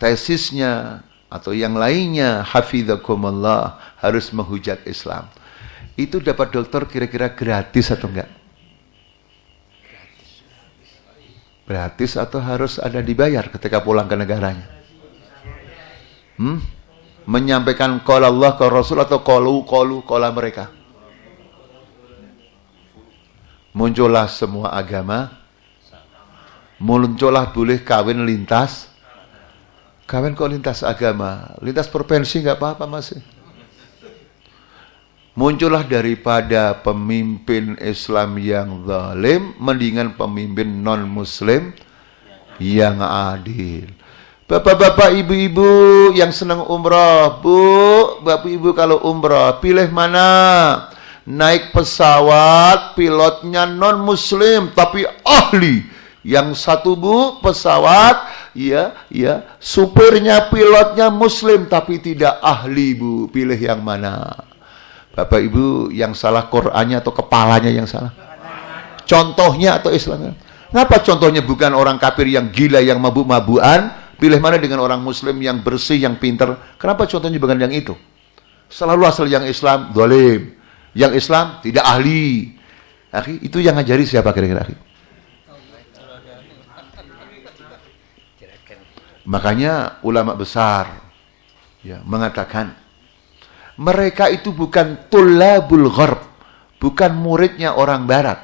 tesisnya atau yang lainnya, hafizakumullah, harus menghujat Islam. Itu dapat dokter kira-kira gratis atau enggak? Gratis atau harus ada dibayar ketika pulang ke negaranya? Menyampaikan qala Allah, qala Rasul, atau qala mereka? Muncullah semua agama, muncullah boleh kawin lintas. Kawin kok lintas agama, lintas provinsi nggak apa-apa masih. Muncullah daripada pemimpin Islam yang zalim, mendingan pemimpin non-Muslim yang adil. Bapak-bapak, ibu-ibu yang senang umrah, bapak ibu kalau umrah, pilih mana? Naik pesawat, pilotnya non-Muslim tapi ahli. Yang satu, pesawat, supirnya, pilotnya Muslim tapi tidak ahli, Bu. Pilih yang mana? Bapak Ibu, yang salah Qur'annya atau kepalanya yang salah? Contohnya atau Islamnya? Kenapa contohnya bukan orang kafir yang gila, yang mabuk-mabukan? Pilih mana dengan orang Muslim yang bersih, yang pintar? Kenapa contohnya bukan yang itu? Selalu asal yang Islam zalim, yang Islam tidak ahli. Akhi, itu yang ngajari siapa kira-kira, akhi? Makanya ulama besar mengatakan mereka itu bukan tulabul gharb, bukan muridnya orang barat.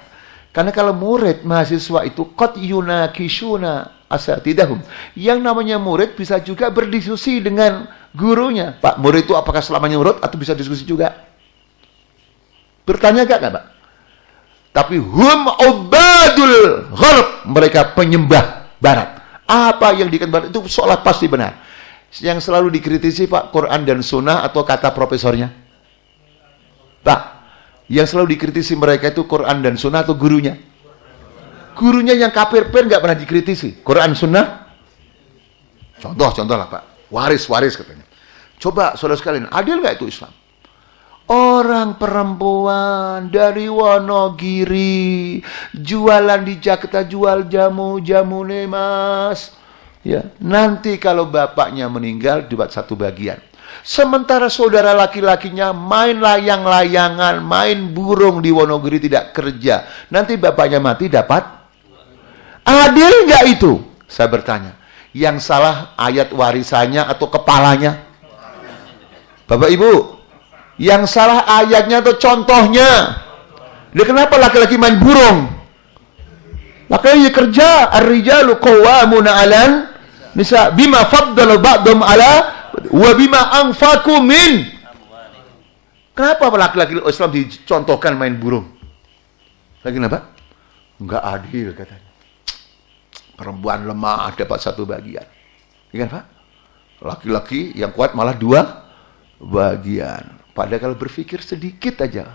Karena kalau murid mahasiswa itu qad yunakishuna asatidahum. Yang namanya murid bisa juga berdiskusi dengan gurunya. Pak, murid itu apakah selamanya murid atau bisa diskusi juga? Bertanya gak, Pak? Tapi hum ubadul gharb, mereka penyembah barat. Apa yang dikatakan itu seolah pasti benar. Yang selalu dikritisi, Pak, Quran dan Sunnah atau kata profesornya? Pak, yang selalu dikritisi mereka itu Quran dan Sunnah atau gurunya? Gurunya yang kafir pun nggak pernah dikritisi. Quran, Sunnah? Contoh lah, Pak. Waris katanya. Coba, saudara sekalian, adil nggak itu Islam? Orang perempuan dari Wonogiri jualan di Jakarta, jual jamu nih mas. Ya, nanti kalau bapaknya meninggal dapat satu bagian. Sementara saudara laki-lakinya main layang-layangan, main burung di Wonogiri, tidak kerja. Nanti bapaknya mati dapat. Adil nggak itu? Saya bertanya. Yang salah ayat warisannya atau kepalanya? Bapak Ibu, yang salah ayatnya atau contohnya? Dia kenapa laki-laki main burung? Laki-laki kerja, ar-rijalu qawwamuna 'alan nisa bima faddala ba'dhum 'ala wa bima anfaqu min. Kenapa laki-laki Islam dicontohkan main burung? Lagi kenapa? Enggak adil katanya. Perempuan lemah dapat satu bagian. Iya kan Pak? Laki-laki yang kuat malah dua bagian. Padahal kalau berpikir sedikit aja,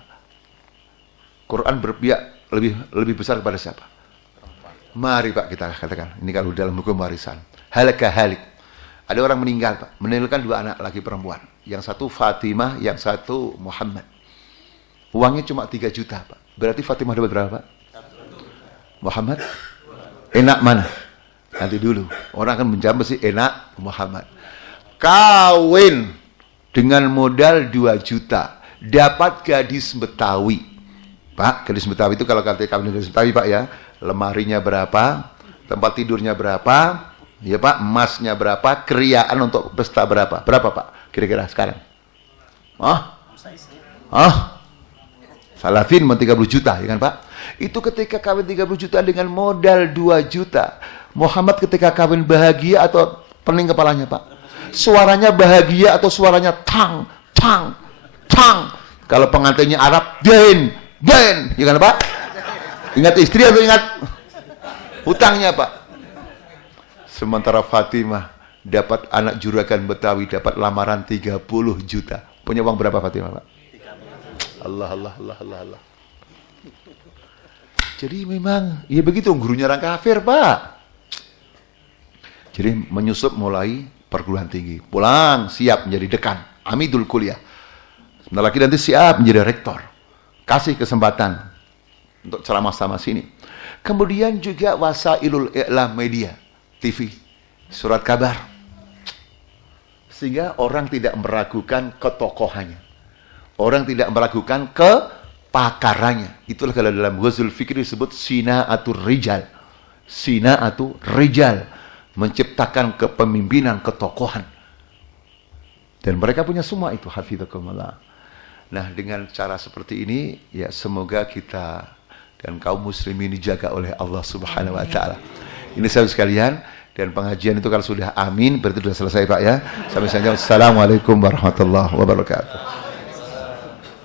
Quran berpihak lebih besar kepada siapa? Mari Pak kita katakan, ini kalau dalam hukum warisan. Halaka halik. Ada orang meninggal Pak, meninggalkan dua anak laki perempuan. Yang satu Fatimah, yang satu Muhammad. Uangnya cuma 3 juta Pak. Berarti Fatimah dapat berapa Pak? Muhammad? Enak mana? Nanti dulu. Orang akan menjawab sih enak Muhammad. Kawin dengan modal 2 juta. Dapat gadis Betawi. Pak, gadis Betawi itu kalau kata kawin gadis Betawi Pak ya. Lemarinya berapa? Tempat tidurnya berapa? Ya Pak, emasnya berapa? Keriaan untuk pesta berapa? Berapa Pak? Kira-kira sekarang? Salafin 30 juta ya kan Pak? Itu ketika kawin 30 juta dengan modal 2 juta. Muhammad ketika kawin bahagia atau pening kepalanya Pak? Suaranya bahagia atau suaranya tang, tang, tang. Kalau pengantinnya Arab, den, ya kan Pak? Ingat istri atau ingat hutangnya Pak? Sementara Fatimah dapat anak juragan Betawi, dapat lamaran 30 juta. Punya uang berapa Fatimah Pak? Allah. Jadi memang, ya begitu gurunya orang kafir Pak. Jadi menyusup mulai perguruan tinggi. Pulang, siap menjadi dekan. Amidul kuliah. Sebentar lagi nanti siap menjadi rektor. Kasih kesempatan untuk ceramah sama sini. Kemudian juga wasailul i'lam media. TV, surat kabar. Sehingga orang tidak meragukan ketokohannya. Orang tidak meragukan kepakarannya. Itulah kalau dalam Ghazul Fikri disebut sina'atur rijal. Sina'atur rijal. Menciptakan kepemimpinan, ketokohan. Dan mereka punya semua itu. Hafizakumullah. Nah dengan cara seperti ini, ya semoga kita dan kaum muslimin dijaga oleh Allah Subhanahu Wa Taala. Ini sahabat sekalian. Dan pengajian itu kalau sudah amin, berarti sudah selesai Pak ya. Sampai saja. Assalamualaikum warahmatullahi wabarakatuh.